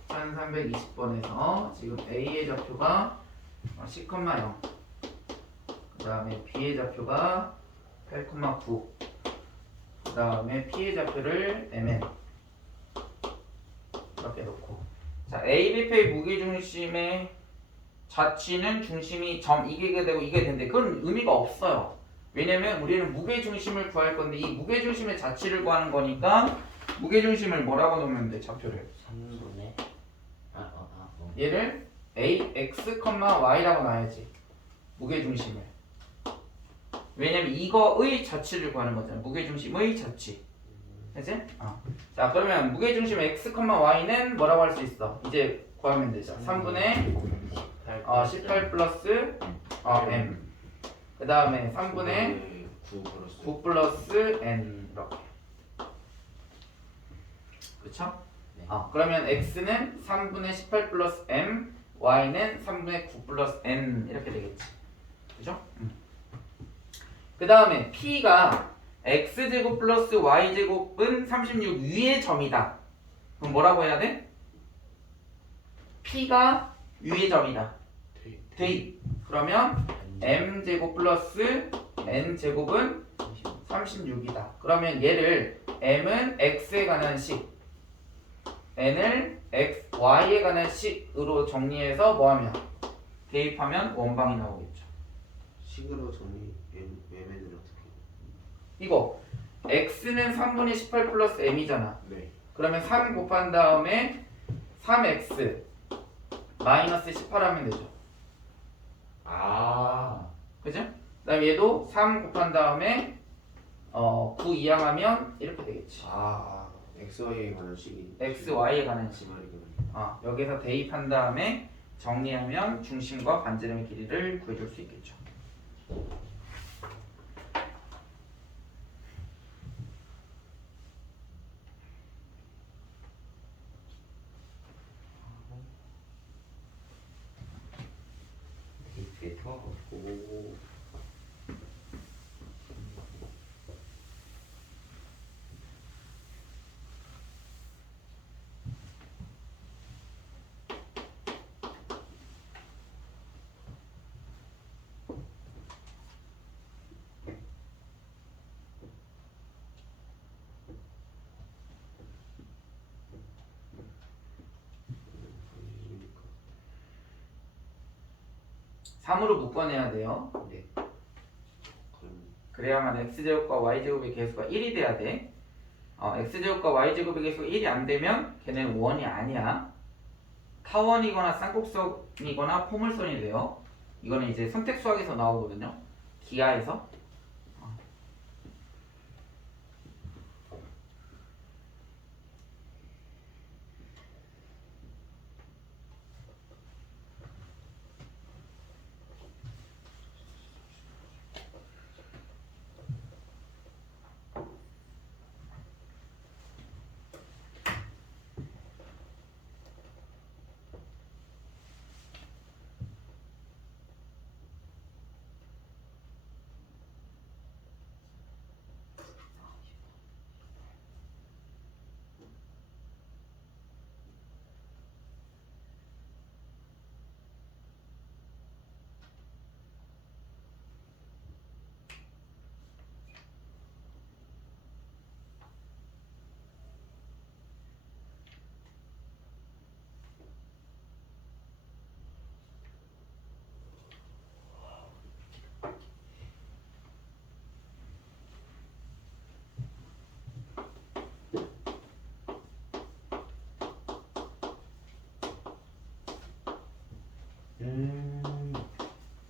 1320번에서 지금 A의 좌표가 C,0 그 다음에 B의 좌표가 8,9 그 다음에 P의 좌표를 MN 이렇게 놓고 자 ABP의 무게중심의 자취는 중심이 점 이게 되고 이게 된대. 그건 의미가 없어요. 왜냐면 우리는 무게중심을 구할 건데 이 무게중심의 자취를 구하는 거니까 무게중심을 뭐라고 놓으면 돼? 좌표를 3분의 얘를 AX, Y라고 놔야지 무게중심을. 왜냐면 이거의 자취를 구하는 거잖아. 무게중심의 자취. 그치? 자 그러면 무게중심 X, Y는 뭐라고 할 수 있어? 이제 구하면 되죠. 3분의 18 플러스 M 그 다음에 3분의 9 플러스 9 플러스 N 이렇게. 그쵸? 네. 그러면 X는 3분의 18 플러스 M Y는 3분의 9 플러스 N 이렇게 되겠지. 그죠? 그 다음에 P가 X제곱 플러스 Y제곱은 36 위의 점이다. 그럼 뭐라고 해야 돼? P가 위의 점이다. 대입. 그러면 M제곱 플러스 N제곱은 36이다. 그러면 얘를 M은 X에 관한 식, N을 X, Y에 관한 식으로 정리해서 뭐하면? 대입하면 원방이 나오겠죠. 식으로 정리 M을 어떻게? 이거 X는 3분의 18 플러스 M이잖아. 네. 그러면 3 곱한 다음에 3X 마이너스 18 하면 되죠. 그죠? 그 다음에 얘도 3 곱한 다음에 9 이항하면 이렇게 되겠지. XY에 관한 식이. X, Y에 관한 식을 여기서 대입한 다음에 정리하면 중심과 반지름의 길이를 구해줄 수 있겠죠. 오. 3으로 묶어내야 돼요. 네. 그럼 그래야만 x제곱과 y제곱의 개수가 1이 돼야 돼. x제곱과 y제곱의 개수가 1이 안 되면 걔는 원이 아니야. 타원이거나 쌍곡선이거나 포물선이 돼요. 이거는 이제 선택수학에서 나오거든요. 기하에서.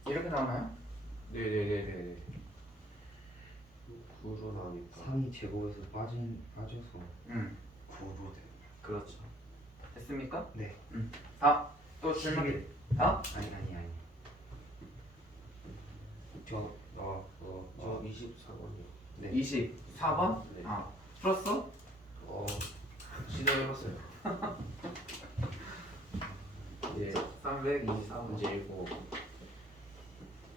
이렇게 나오나요? 네네네네. 9로 나오니까 3이 제곱에서 빠져서 응. 9로 돼. 그렇죠. 됐습니까? 네. 또 질문. 11. 아니. 저 24번이요. 네. 24번? 네. 풀었어? 시도해봤어요. 이제 324번. 문제 읽고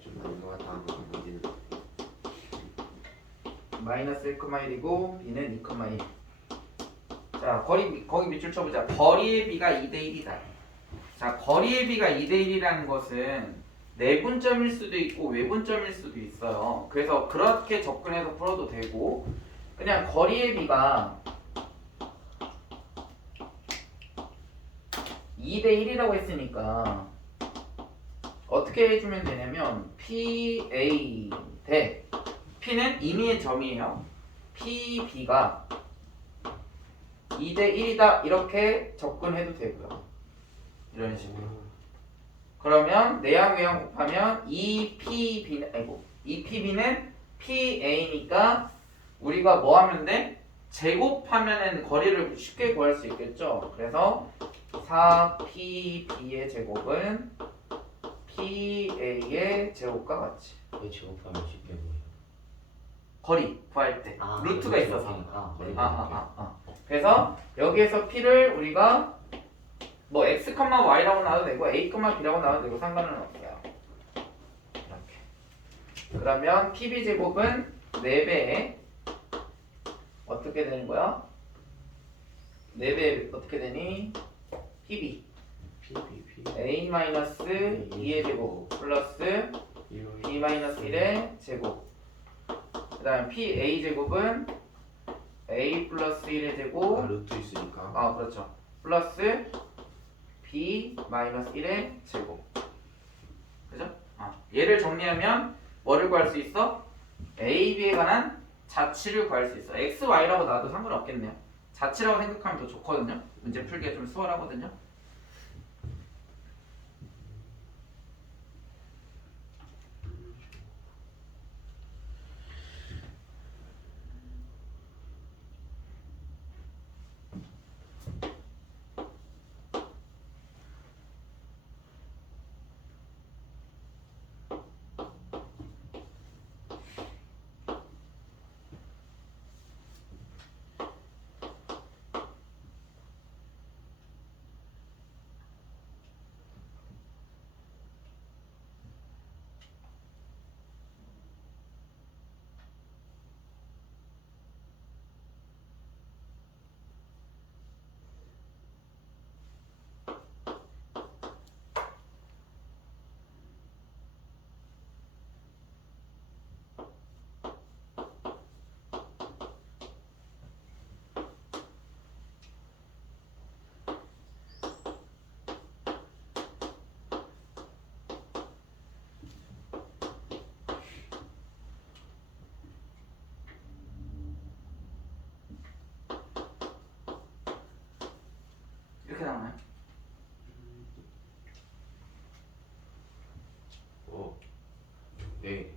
좀 아닌 것 같아 하면 문제는 마이너스 1,1이고 b는 2,1. 자, 거기 밑줄 쳐보자. 거리의 b가 2대 1이다. 자, 거리의 b가 2대 1이라는 것은 내분점일 수도 있고 외분점일 수도 있어요. 그래서 그렇게 접근해서 풀어도 되고, 그냥 거리의 b가 2대 1이라고 했으니까 어떻게 해주면 되냐면 PA 대 P는 임의의 점이에요. PB가 2대 1이다 이렇게 접근해도 되고요. 이런 식으로. 그러면 내양 외양 곱하면 2PB는 PA니까 우리가 뭐 하면 돼? 제곱하면은 거리를 쉽게 구할 수 있겠죠. 그래서 4PB의 제곱은 PA의 제곱과 같이. 왜 제곱하면 쉽게 보여요? 거리 구할 때 루트가 있어서. 거리가 그래서 여기에서 P를 우리가 뭐 x, y라고 나와도 되고 a, b라고 나와도 되고 상관은 없어요. 이렇게. 그러면 PB 제곱은 4배에 어떻게 되는 거야? 4배 어떻게 되니? PB a-2의 제곱 플러스 b-1의 제곱. 그 다음 PA 제곱은 a 플러스 1의 제곱. 루트 있으니까 그렇죠. 플러스 b-1의 제곱. 그죠? 얘를 정리하면 뭐를 구할 수 있어? a, b에 관한 자치를 구할 수 있어. x, y라고 나와도 상관없겠네요. 자치라고 생각하면 더 좋거든요. 문제 풀기가 좀 수월하거든요. 이렇게 나오나요? 네.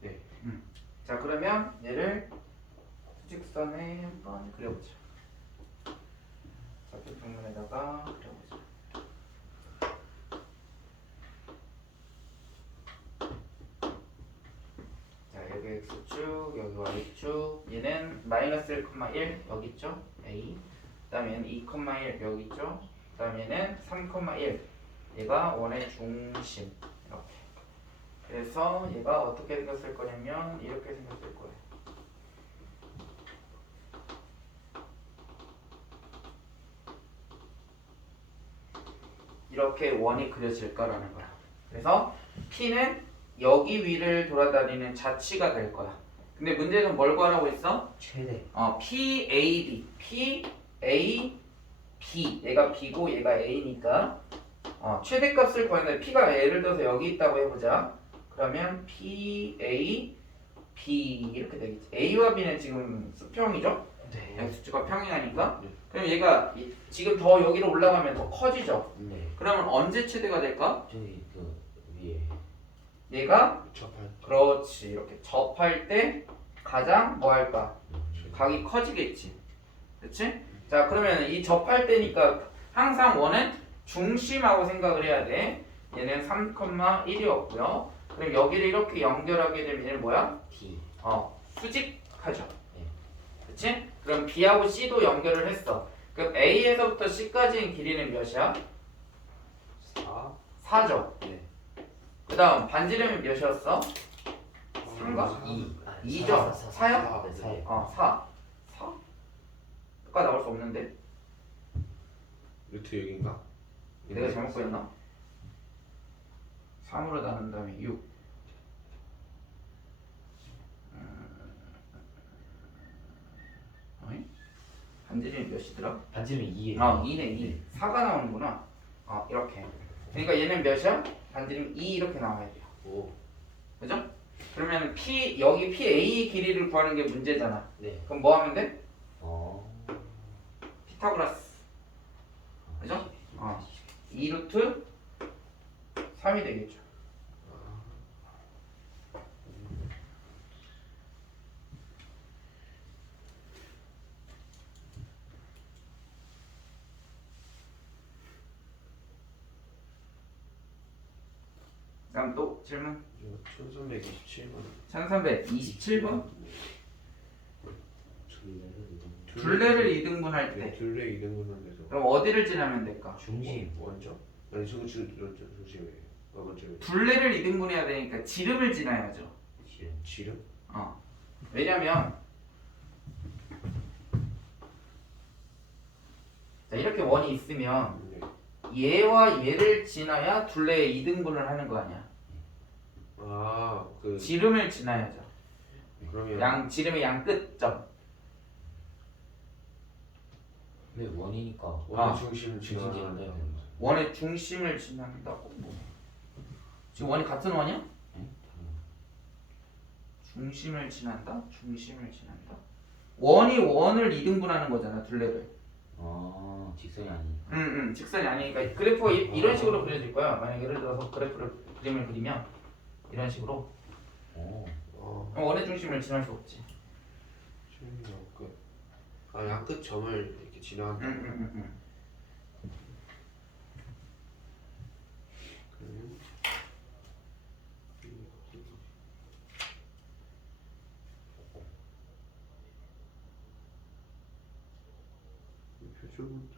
네. 자 그러면 얘를 수직선에 한번 그려보죠. 좌표 평면에다가 그려보죠. 자 여기 x축, 여기 y축. 얘는 마이너스 1,1 여기 있죠? a. 그 다음에 얘는 2,1 여기 있죠? 그 다음에 얘는 3,1 얘가 원의 중심 이렇게. 그래서 얘가 어떻게 생겼을 거냐면 이렇게 생겼을 거예요. 이렇게 원이 그려질 거라는 거야. 그래서 P는 여기 위를 돌아다니는 자취가 될 거야. 근데 문제는 뭘 구하라고 했어? 최대. PAB, PAB. 얘가 B고 얘가 A니까 최대값을 구하는데 P가 예를 들어서 여기 있다고 해보자. 그러면 PAB 이렇게 되겠지. A와 B는 지금 수평이죠? 네. X축과 평행하니까. 네. 그럼 얘가 지금 더 여기로 올라가면 더 커지죠? 네. 그러면 언제 최대가 될까? 저기 그 위에. 얘가 접할. 그렇지 이렇게 접할 때 가장 뭐 할까? 각이 커지겠지. 그치? 자 그러면 이 접할 때니까 항상 원은 중심하고 생각을 해야 돼. 얘는 3,1이었고요. 그럼 여기를 이렇게 연결하게 되면 얘는 뭐야? D. 수직하죠. 네. 그치? 그럼 B하고 C도 연결을 했어. 그럼 A에서부터 C까지의 길이는 몇이야? 4. 4죠. 네. 그 다음 반지름이 몇이었어? 3가? 2. 2죠? 4요? 네, 4요. 4. 4? 가 나올 수 없는데? 루트 6인가? 내가 잘못 그렸나? 3으로 나눈 다음에 6. 어이? 반지름이 몇이더라? 반지름이 2예요. 2네 2. 4가 나오는구나. 이렇게. 그러니까 얘는 몇이야? 반지름 2 이렇게 나와야 돼요. 오. 그죠? 그러면 여기 PA 길이를 구하는 게 문제잖아. 네. 그럼 뭐 하면 돼? 어. 피타고라스. 그죠? 2루트 3이 되겠죠. 다음 또 질문. 1327번. 1327번. 둘레를 이등분할 때 둘레 이등분한 데서. 그럼 어디를 지나면 될까? 중심. 원점? 아니 중심이에요. 원점이에요. 둘레를 이등분해야 되니까 지름을 지나야죠. 지름. 지름? 왜냐면 자, 이렇게 원이 있으면 네. 얘와 얘를 지나야 둘레의 이등분을 하는 거 아니야. 그 지름을 지나야죠. 그러면 지름의 양 끝점. 근데 원이니까. 원의 중심을 중심 지나는 지난다. 원의 중심을 지난다고? 지금 원이 같은 원이야? 중심을 지난다? 중심을 지난다? 원이 원을 이등분하는 거잖아, 둘레를. 직선이 아니니까. 직선이 아니니까 그래프가 이런 식으로 그려질 거야. 만약 예를 들어서 그림을 그리면 이런 식으로. 그럼 원의 중심을 지날 수 없지. 양끝 점을 이렇게 지나간다. 표준.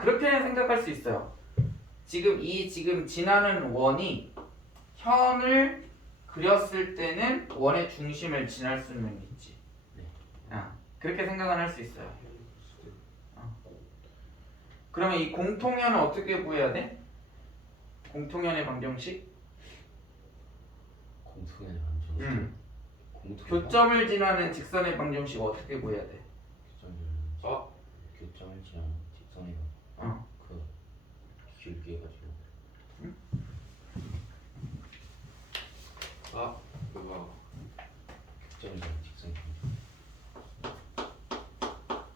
그렇게 생각할 수 있어요. 지금 지나는 원이 현을 그렸을 때는 원의 중심을 지날 수는 있지. 그렇게 생각은 할 수 있어요. 그러면 이 공통현은 어떻게 구해야 돼? 공통현의 방정식? 공통연의 방정. 교점을 지나는 직선의 방정식 어떻게 구해야 돼? 교점을 지나는 직선의 그 길게 해가지고 아 그거 직선이죠. 직선이.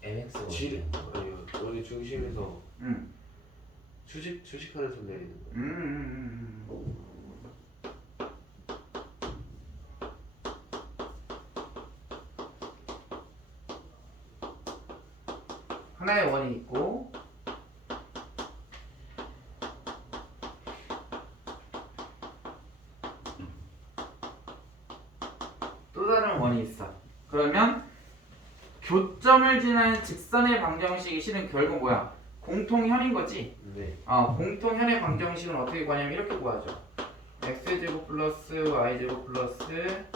MX가 지 아니요 원의 중심에서 음. 수직하는 선 내리는 거. 하나의 원이 있고 또 다른 원이 있어. 그러면 교점을 지나는 직선의 방정식이 실은 결국 뭐야? 공통현인 거지. 네. 공통현의 방정식은 어떻게 구하냐면 이렇게 구하죠. x제곱 플러스 y제곱 플러스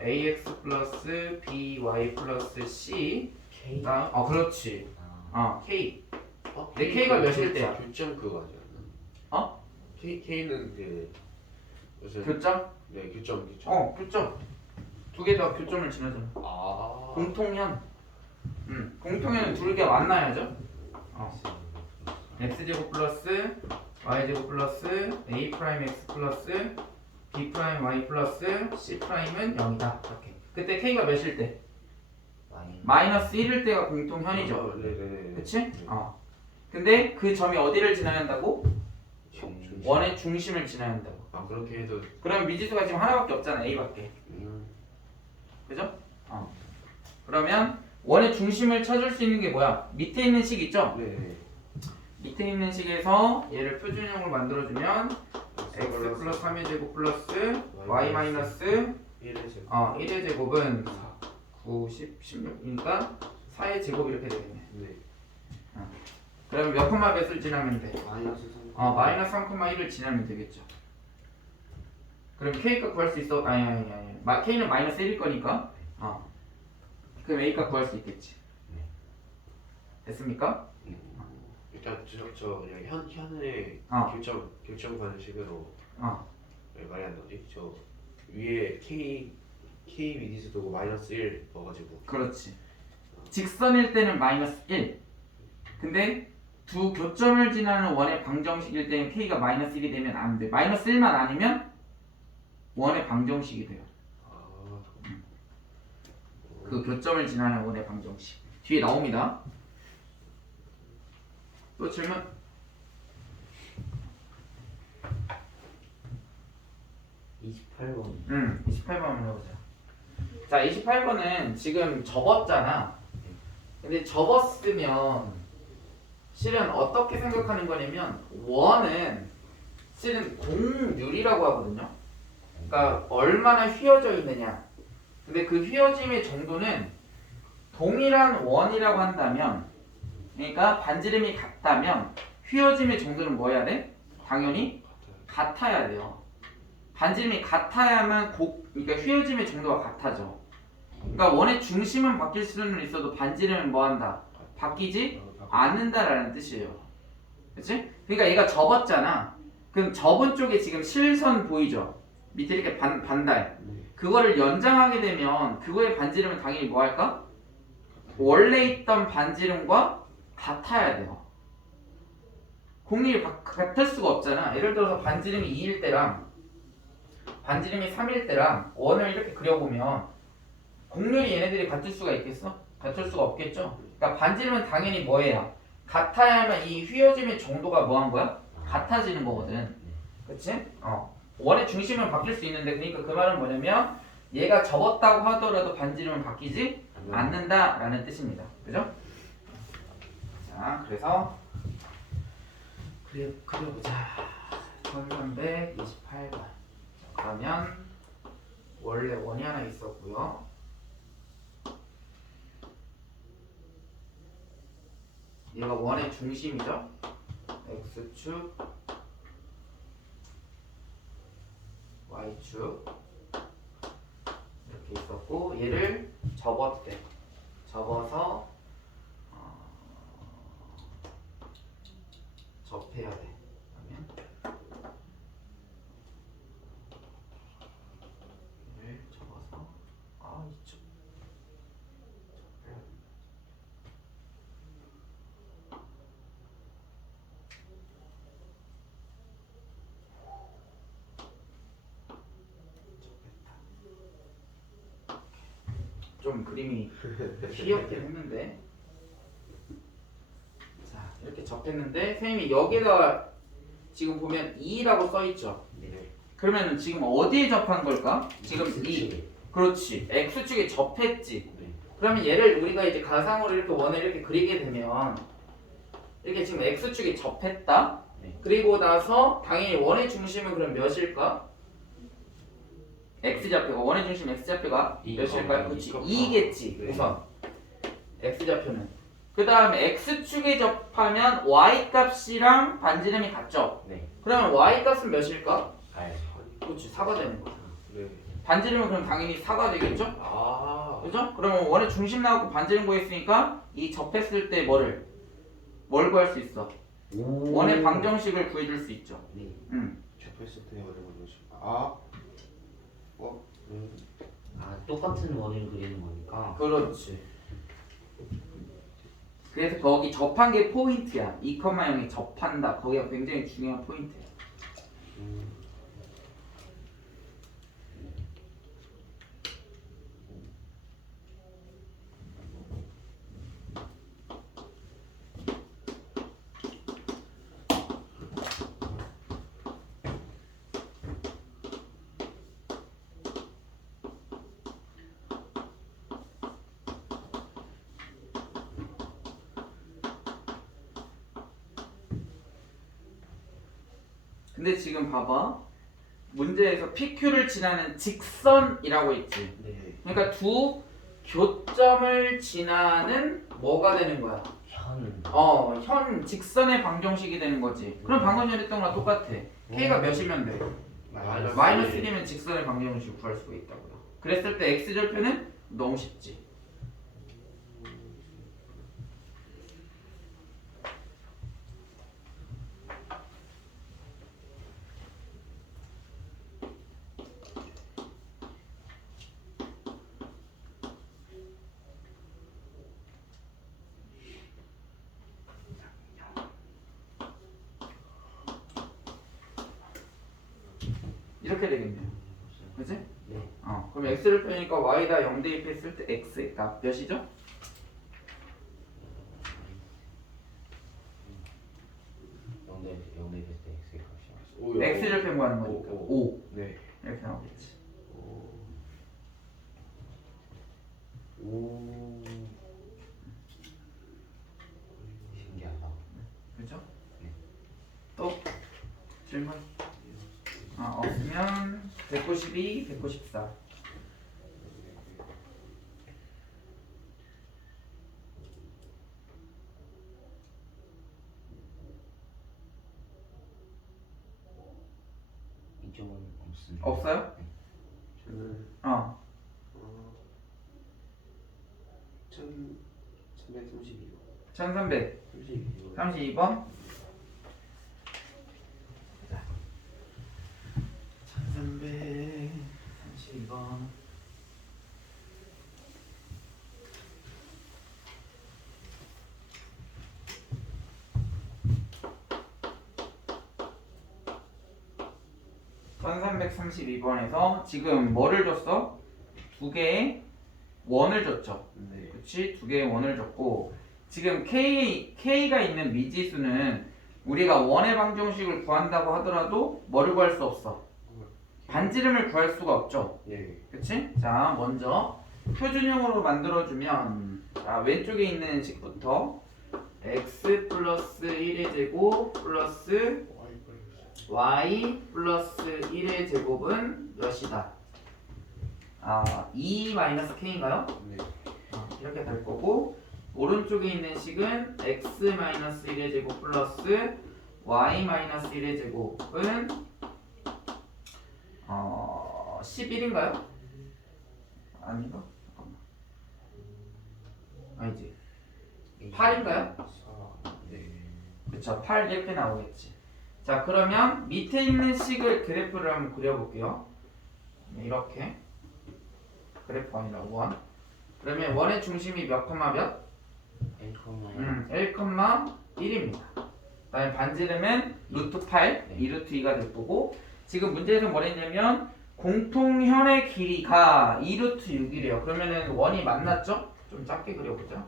ax 플러스 by 플러스 c K. 그렇지. k. 내 K K가 몇일 때야? 교점 그거 아니야? 어? K는 그 무슨 교점? 네 교점. 교점. 두 개 다 교점을 지나잖아. 아. 공통현. 공통현은 두 개가 만나야죠. x제곱 플러스 y제곱 플러스 a 프라임 x 플러스 b 프라임 y 플러스 c 프라임은 0이다. 이렇게. 그때 k가 몇일 때? 마이너스 1일 때가 공통현이죠. 네네. 그치? 네. 근데 그 점이 어디를 지나야 한다고? 중심. 원의 중심을 지나야 한다고. 그렇게 해도. 그럼 미지수가 지금 하나밖에 없잖아. a밖에. 그죠? 그러면 원의 중심을 찾을 수 있는 게 뭐야? 밑에 있는 식 있죠? 네. 밑에 있는 식에서 얘를 표준형으로 만들어주면 x 플러스 3의 제곱 플러스 y 마이너스 1의 제곱. 1의 제곱은 9, 10, 16이니까 4의 제곱 이렇게 되겠네. 네. 그럼 몇 콤마 몇을 지나면 돼? 마이너스 3. 마이너스 3,1을 지나면 되겠죠. 그럼 K값 구할 수 있어? 아니. K는 마이너스 1일 거니까. 그럼 A값 구할 수 있겠지. 됐습니까? 일단 저 그냥 현의 교점 관식으로 왜 말이 안 나오지? 저 위에 K 미지수 두고 마이너스 1 넣어가지고. 그렇지. 직선일 때는 마이너스 1. 근데 두 교점을 지나는 원의 방정식일 때는 K가 마이너스 1이 되면 안 돼. 마이너스 1만 아니면 원의 방정식이 돼요. 그 교점을 지나는 원의 방정식. 뒤에 나옵니다. 또 질문? 28번. 28번 한번 해보자. 자, 28번은 지금 접었잖아. 근데 접었으면 실은 어떻게 생각하는 거냐면 원은 실은 공률이라고 하거든요. 그러니까 얼마나 휘어져 있느냐. 근데 그 휘어짐의 정도는 동일한 원이라고 한다면, 그러니까 반지름이 같다면 휘어짐의 정도는 뭐 해야 돼? 당연히 같아야 돼요. 반지름이 같아야만 그러니까 휘어짐의 정도가 같아져. 그러니까 원의 중심은 바뀔 수는 있어도 반지름은 뭐 한다? 바뀌지 않는다라는 뜻이에요. 그치? 그러니까 얘가 접었잖아. 그럼 접은 쪽에 지금 실선 보이죠? 밑에 이렇게 반달. 그거를 연장하게 되면 그거의 반지름은 당연히 뭐 할까? 원래 있던 반지름과 같아야 돼요. 공률이 같을 수가 없잖아. 예를 들어서 반지름이 2일 때랑 반지름이 3일 때랑 원을 이렇게 그려보면 공률이 얘네들이 같을 수가 있겠어? 같을 수가 없겠죠? 그러니까 반지름은 당연히 뭐예요? 같아야만 이 휘어짐의 정도가 뭐 한 거야? 같아지는 거거든. 그치? 원의 중심은 바뀔 수 있는데, 그러니까 그 말은 뭐냐면 얘가 접었다고 하더라도 반지름은 바뀌지 않는다라는 뜻입니다. 그죠? 자, 그래서 그려보자. 1328번. 그러면 원래 원이 하나 있었고요. 얘가 원의 중심이죠. x축, y축 이렇게 있었고, 얘를 접었대. 접어서 접해야 돼. 그러면 얘를 접어서 이쪽 접해야 돼. 접했다. 좀 그림이 귀엽긴 했는데. 자, 이렇게 접했는데 선생님이 여기다가 지금 보면 2라고 써있죠. 네. 그러면은 지금 어디에 접한 걸까? 지금 X축에. 그렇지. X축에 접했지. 네. 그러면 얘를 우리가 이제 가상으로 이렇게 원을 이렇게 그리게 되면 이렇게 지금 X축에 접했다. 네. 그리고 나서 당연히 원의 중심은 그럼 몇일까? X좌표가 원의 중심 X좌표가 이, 몇일까요? 어, 그렇지. 이 2겠지. 네. 우선 X좌표는. 그 다음에 X축에 접하면 Y 값이랑 반지름이 같죠? 네. 그러면 Y 값은 몇일까? 알. 그렇지. 4가 되는 거야. 네. 반지름은 그럼 당연히 4가 되겠죠? 아. 그죠? 그러면 원의 중심 나오고 반지름 구했으니까 이 접했을 때 뭘 구할 수 있어? 오. 원의 방정식을 구해줄 수 있죠. 네. 접했을 때 어느 거죠? 아. 아 똑같은 원을 그리는 거니까. 그렇지. 그래서 거기 접한 게 포인트야. 2,0이 접한다. 거기가 굉장히 중요한 포인트야. 근데 지금 봐봐. 문제에서 PQ를 지나는 직선이라고 했지. 네. 그러니까 두 교점을 지나는 뭐가 되는 거야? 현 직선의 방정식이 되는 거지. 그럼 방금 전에 했던 거랑 똑같아. K가 몇이면 돼? 마이너스 1이면 직선의 방정식을 구할 수가 있다고요. 그랬을 때 X절표는 너무 쉽지. 이렇게 되겠네요. 그치? 네. 그럼 x를 빼니까 y다 0 대입했을 때 x의 값 몇이죠? 영대 됐을 때 X의 값이. x를 빼고 하는 거니까 5 네. 이렇게 나오겠지. 오. 신기하다. 그죠? 네. 또 질문? 없으면 192, 194. 이쪽은 없습니다. 없어요? 저는 1332번. 1332번. 1332번. (1332번에서) 지금 뭐를 줬어? 두 개의 원을 줬죠. 네. 그치? 두 개의 원을 줬고 지금 K가 있는 미지수는 우리가 원의 방정식을 구한다고 하더라도 뭐를 구할 수 없어? 반지름을 구할 수가 없죠. 네. 그치? 자, 먼저 표준형으로 만들어주면 자, 왼쪽에 있는 식부터 x 플러스 1의 제곱 플러스 y 플러스 1의 제곱은 몇이다? 2 마이너스 k인가요? 네. 이렇게 될 거고 오른쪽에 있는 식은 x 마이너스 1의 제곱 플러스 y 마이너스 1의 제곱은 11인가요? 아닌가? 잠깐만. 아니지. 8인가요? 네. 그쵸, 8 이렇게 나오겠지. 자, 그러면 밑에 있는 식을 그래프를 한번 그려볼게요. 이렇게 그래프 아니라 원. 그러면 원의 중심이 몇 콤마 몇? 1,1입니다. 그다음에 반지름은 루트 8, 네. 2루트 2가 될 거고 지금 문제에서 뭐랬냐면 공통현의 길이가 2루트 6이래요. 그러면은 원이 만났죠? 좀 작게 그려보자.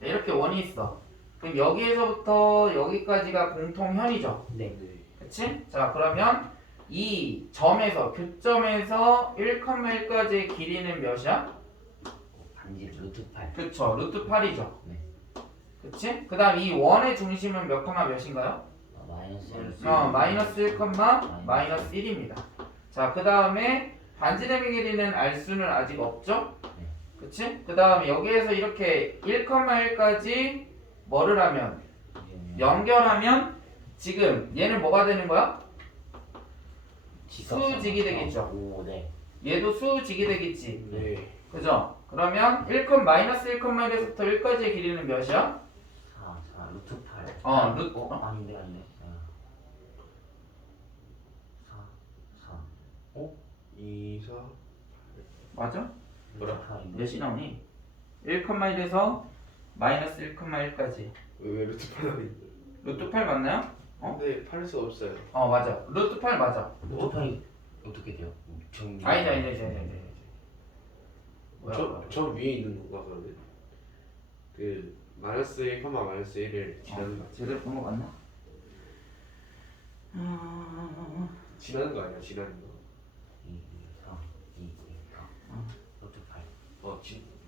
네, 이렇게 원이 있어. 그럼 여기에서부터 여기까지가 공통현이죠. 네. 네. 그치? 자, 그러면 이 점에서 교점에서 1,1까지의 길이는 몇이야? 반지 루트 8. 그쵸, 루트 8이죠. 네. 그치? 그 다음 이 원의 중심은 몇 컴마 몇인가요? 마이너스 1. 마이너스 1, 마이너스 1입니다. 자, 그 다음에 반지름의 길이는 알 수는 아직 없죠? 네. 그치? 그 다음에 여기에서 이렇게 1,1까지 뭐를 하면? 연결하면 지금 얘는 뭐가 되는 거야? 수직이 되겠죠. 오, 네. 얘도 수직이 되겠지. 네. 그죠? 그러면 1,마이너스 1,1에서부터 1까지의 길이는 몇이야? 4 루트 8. 루트 아닌데. 4 2, 4. 맞아? 뭐라? 몇이 나오니? 1,1에서 마이너스 1,1까지 왜 루트 8 나오니? 루트 8 맞나요? 근데 8수 없어요. 맞아. 루트 8 맞아. 루트 8이 어떻게 돼요? 아니지. 뭐야? 저 위에 있는 건가 그러면? 그 마이너스 1, 마이너스 1을 지나는 거 같지? 제대로 본 거 맞나? 지나는 거 아니야? 지나는 거. 2, 3, 2, 4. 루트 8.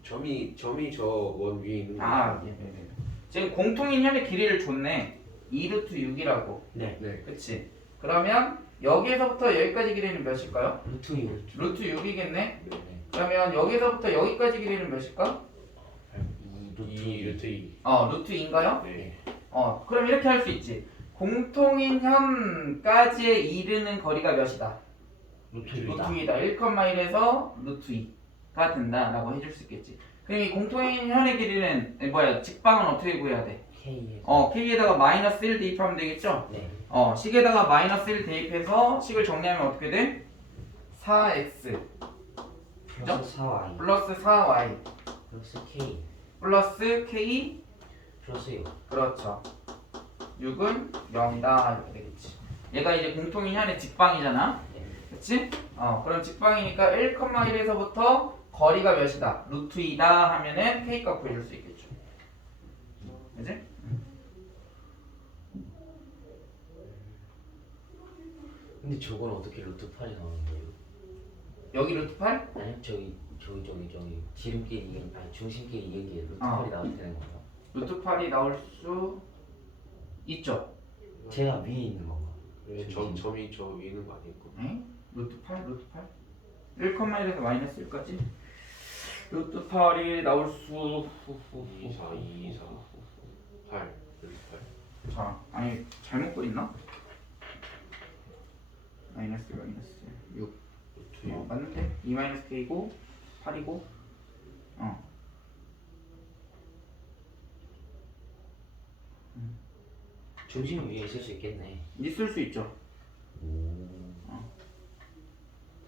점이 저 원 위에 있는 거. 네. 지금 공통인 현의 길이를 줬네. 2루트 6이라고. 네. 네. 그치? 그러면 여기에서부터 여기까지 길이는 몇일까요? 루트 6. 루트 6이겠네? 네. 그러면 여기서부터 여기까지 길이는 몇일까? 2 루트 2. 루트 2인가요? 네. 그럼 이렇게 할 수 있지. 공통인 현까지에 이르는 거리가 몇이다? 루트 루트 2다. 2다. 1,1에서 루트 2가 된다라고 해줄 수 있겠지. 그럼 이 공통인 현의 길이는 직방은 어떻게 구해야 돼? K에서. K에다가 마이너스 1 대입하면 되겠죠? 네. 식에다가 마이너스 1 대입해서 식을 정리하면 어떻게 돼? 4x 플러스 4y. 플러스 4y 플러스 K. 플러스 k 플러스 6. 그렇죠. 6은 0이다 이렇게 되겠지. 얘가 이제 공통인 현의 직방이잖아. 네. 그치? 그럼 직방이니까 1,1에서부터 거리가 몇이다? 루트 2다 하면은 k값 구해줄 수 있겠죠. 그치? 근데 저건 어떻게 루트 8이 나오는 거예요? 여기 루트 8? 아니 저기 지름끼리 아니 중심끼리 이게 루트 8이 나와야 되는 건가? 루트 8이 나올 수 있죠. 제가 위에 있는 건가? 왜 점이 저 위에 있는 거 아니고? 에? 루트 8? 루트 8? 1,1에서 마이너스 1까지? 루트 8이 나올 수 2, 4, 2, 4, 8. 루트 8. 자, 아니 잘못 그렸나? 마이너스 6 루트 6. 맞는데? 2 마이너스 k고 8이고 중심 위에 있을 수 있겠네. 있을 수 있죠. 오.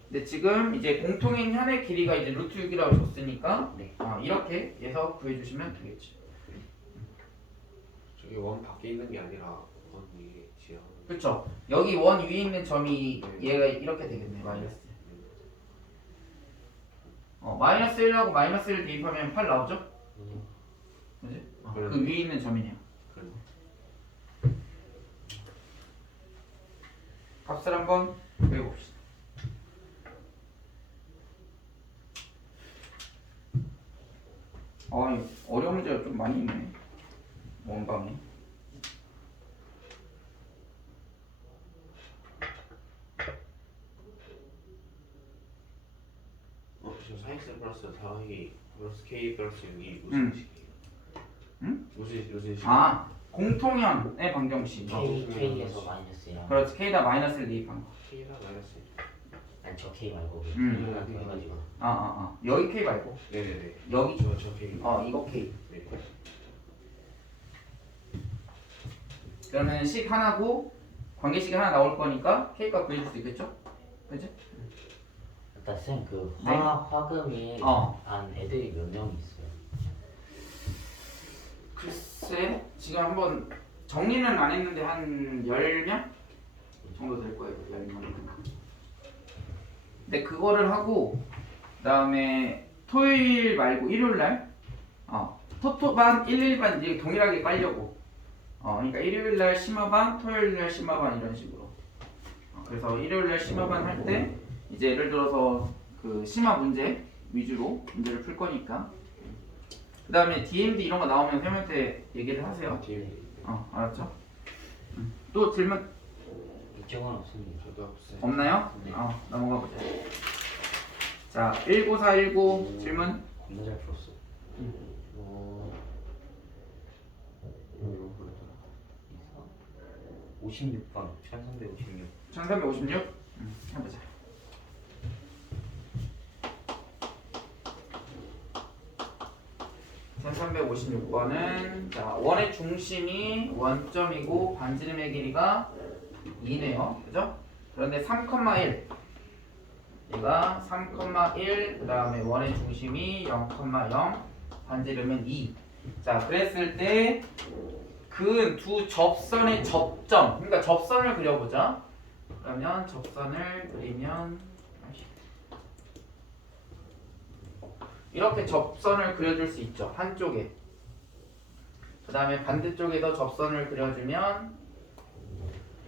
근데 지금 이제 공통인 현의 길이가 이제 루트 6이라고 줬으니까 네. 이렇게 해서 구해주시면 되겠지. 저기 원 밖에 있는 게 아니라 원 위에 지하. 그쵸? 여기 원 위에 있는 점이 얘가 이렇게 되겠네. 마이너스. 마이너스 1하고 마이너스 1 대입하면 8 나오죠? 그지? 그 위에 있는 점이네요. 값을 한번 그려봅시다. 어려운 문제가 좀 많이 있네. 원방에. 지금 4x 플러스 4y 플러스 k 플러스 6이 무슨 식이에요? 응? 무슨 식? 공통현의 방정식. K에서 마이너스 1. 그렇지. K다 마이너스를 대입한 거. k가 마이너스 1. 아니 저 K 말고. 해가지고. 여기 K 말고. 네네네. 여기. 저 k. 이거 K. 네. 그러면 식 하나고 관계식이 하나 나올 거니까 K값 구해줄 수 있겠죠? 그치? 일단 쌤 그 네. 화금이 한 애들이 몇 명 있어요? 글쎄 지금 한번 정리는 안 했는데 한 10명? 정도 될 거예요. 얇은. 근데 그거를 하고 그다음에 토요일 말고 일요일 날 토토반, 일일반 이게 동일하게 깔려고. 그러니까 일요일 날 심화반, 토요일 날 심화반 이런 식으로. 그래서 일요일 날 심화반 할 때 이제 예를 들어서 그 심화 문제 위주로 문제를 풀 거니까. 그다음에 DMD 이런 거 나오면 쌤한테 얘기를 하세요. 알았죠? 또 질문 이쪽은 없습니다. 저도 없어요. 없나요? 네. 넘어가 보자. 자, 19419 질문. 겁나 잘 풀었어. 이거 그랬잖아. 56번 1356. 1356? 해보자. (1356번은) 자, 원의 중심이 원점이고 반지름의 길이가 2네요. 그죠? 그런데 3,1 얘가 3,1 그 다음에 원의 중심이 0,0 반지름은 2. 자, 그랬을 때 그 두 접선의 접점, 그러니까 접선을 그려보자. 그러면 접선을 그리면 이렇게 접선을 그려줄 수 있죠. 한쪽에. 그 다음에 반대쪽에도 접선을 그려주면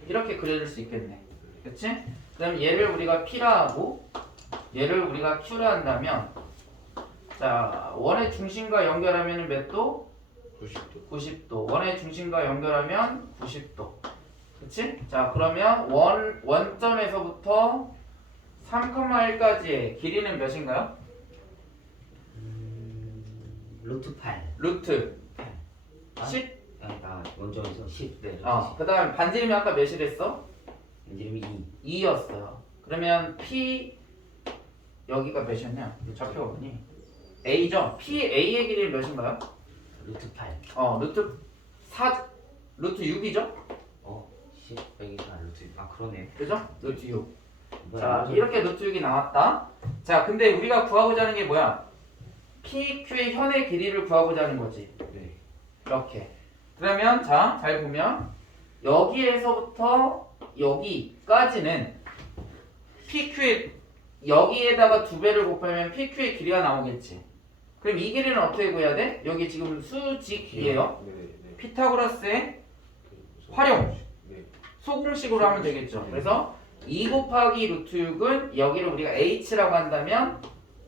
이렇게 그려줄 수 있겠네. 그치? 그럼 얘를 우리가 P라 하고 얘를 우리가 Q라 한다면, 자, 원의 중심과 연결하면 몇 도? 90도. 90도. 원의 중심과 연결하면 90도. 그치? 자, 그러면 원점에서부터 3,1까지의 길이는 몇인가요? 루트 8. 루트 8. 10? 나 원점에서 10. 네. 그 다음 반지름이 아까 몇이랬어? 반지름이 2. 2였어요. 그러면 P 여기가 몇이었냐? 좌표가 뭐니? A죠? PA의 길이는 몇인가요? 루트 8. 루트 6이죠? 10 빼기 4 루트. 그러네. 그죠? 루트 6. 뭐야, 자, 완전- 이렇게 루트 6이 나왔다. 자, 근데 우리가 구하고자 하는 게 뭐야? PQ의 현의 길이를 구하고자 하는 거지. 네. 이렇게. 그러면 자, 잘 보면 여기에서부터 여기까지는 PQ의 여기에다가 2배를 곱하면 PQ의 길이가 나오겠지. 그럼 이 길이는 어떻게 구해야 돼? 여기 지금 수직이에요. 네. 피타고라스의 활용. 네. 소공식으로 하면 되겠죠. 그래서 2 곱하기 루트 6은 여기를 우리가 h라고 한다면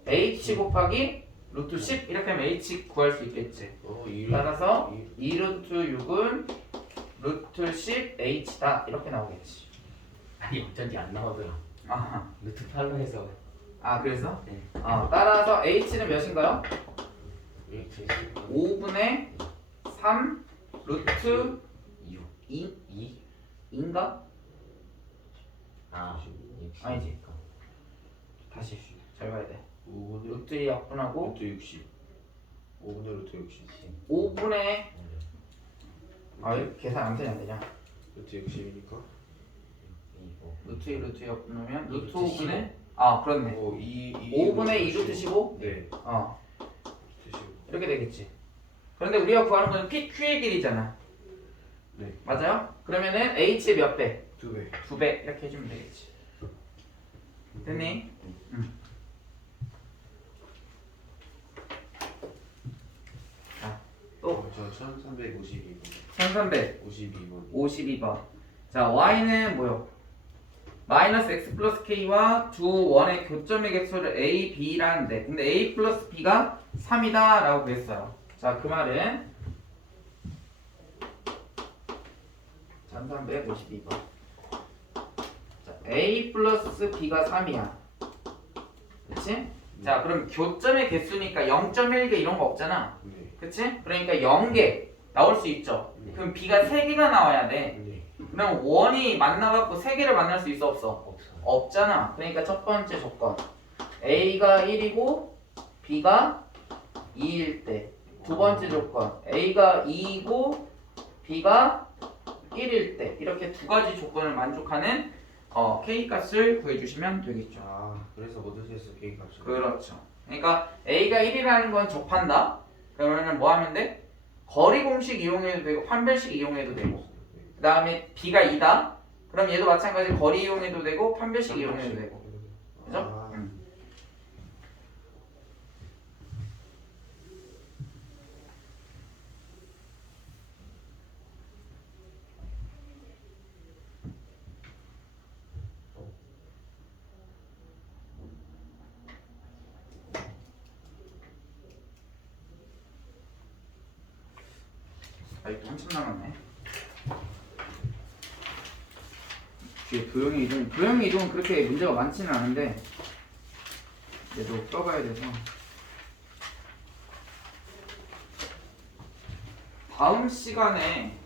h 곱하기 루트 10 이렇게 하면 h 구할 수 있겠지. 따라서 2 루트 6은 루트 10 h다 이렇게 나오겠지. 아니 어쩐지 안 나오더라. 아하. 루트 8로 해서. 그래서? 네. 따라서 h는 몇인가요? 5. 5분의 3 루트 6. 2? 인가? 아니지. 다시 잘 봐야 돼. 5분의 루트 2 약분하고 루트 60. 5분의 루트 60. 5분의 왜 계산 안 되냐 안 되냐? 루트 60이니까. 루트 2 루트 2 약분하면 루트 루트 5분의 그렇네. 5분의 2 루트 15? 네. 루트 15. 이렇게 되겠지. 그런데 우리가 구하는 건 PQ의 길이잖아. 네. 맞아요? 그러면은 H의 몇 배? 2배. 2배 이렇게 해주면 되겠지. 됐니? 응. 또 저 1352번. 1352번 52번. 자, Y는 뭐요? 마이너스 X 플러스 K와 두 원의 교점의 객수를 A, B라는데 근데 A 플러스 B가 3이다 라고 그랬어요. 자, 그 말은 1352번 자, A 플러스 B가 3이야. 그치? 자, 그럼 교점의 개수니까 0.1개 이런 거 없잖아. 네. 그치? 그러니까 0개 나올 수 있죠. 네. 그럼 B가 3개가 나와야 돼. 네. 그럼 원이 만나갖고 3개를 만날 수 있어 없어? 없어. 없잖아. 그러니까 첫 번째 조건 A가 1이고 B가 2일 때. 두 번째 조건 A가 2이고 B가 1일 때. 이렇게 두 가지 조건을 만족하는 K값을 구해주시면 되겠죠. 그래서 모든 세수 K 값을. 그렇죠. 그러니까 A가 1이라는 건 접한다. 그러면 뭐 하면 돼? 거리 공식 이용해도 되고 판별식 이용해도 되고. 그 다음에 B가 2다. 그럼 얘도 마찬가지 거리 이용해도 되고 판별식 이용해도 되고. 그죠? 아, 아직도 한참 남았네. 뒤에 도형의 이동, 도형의 이동은 그렇게 문제가 많지는 않은데 얘도 써봐야 돼서. 다음 시간에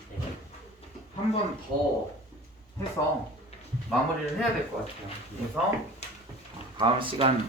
한 번 더 해서 마무리를 해야 될 것 같아요. 그래서 다음 시간은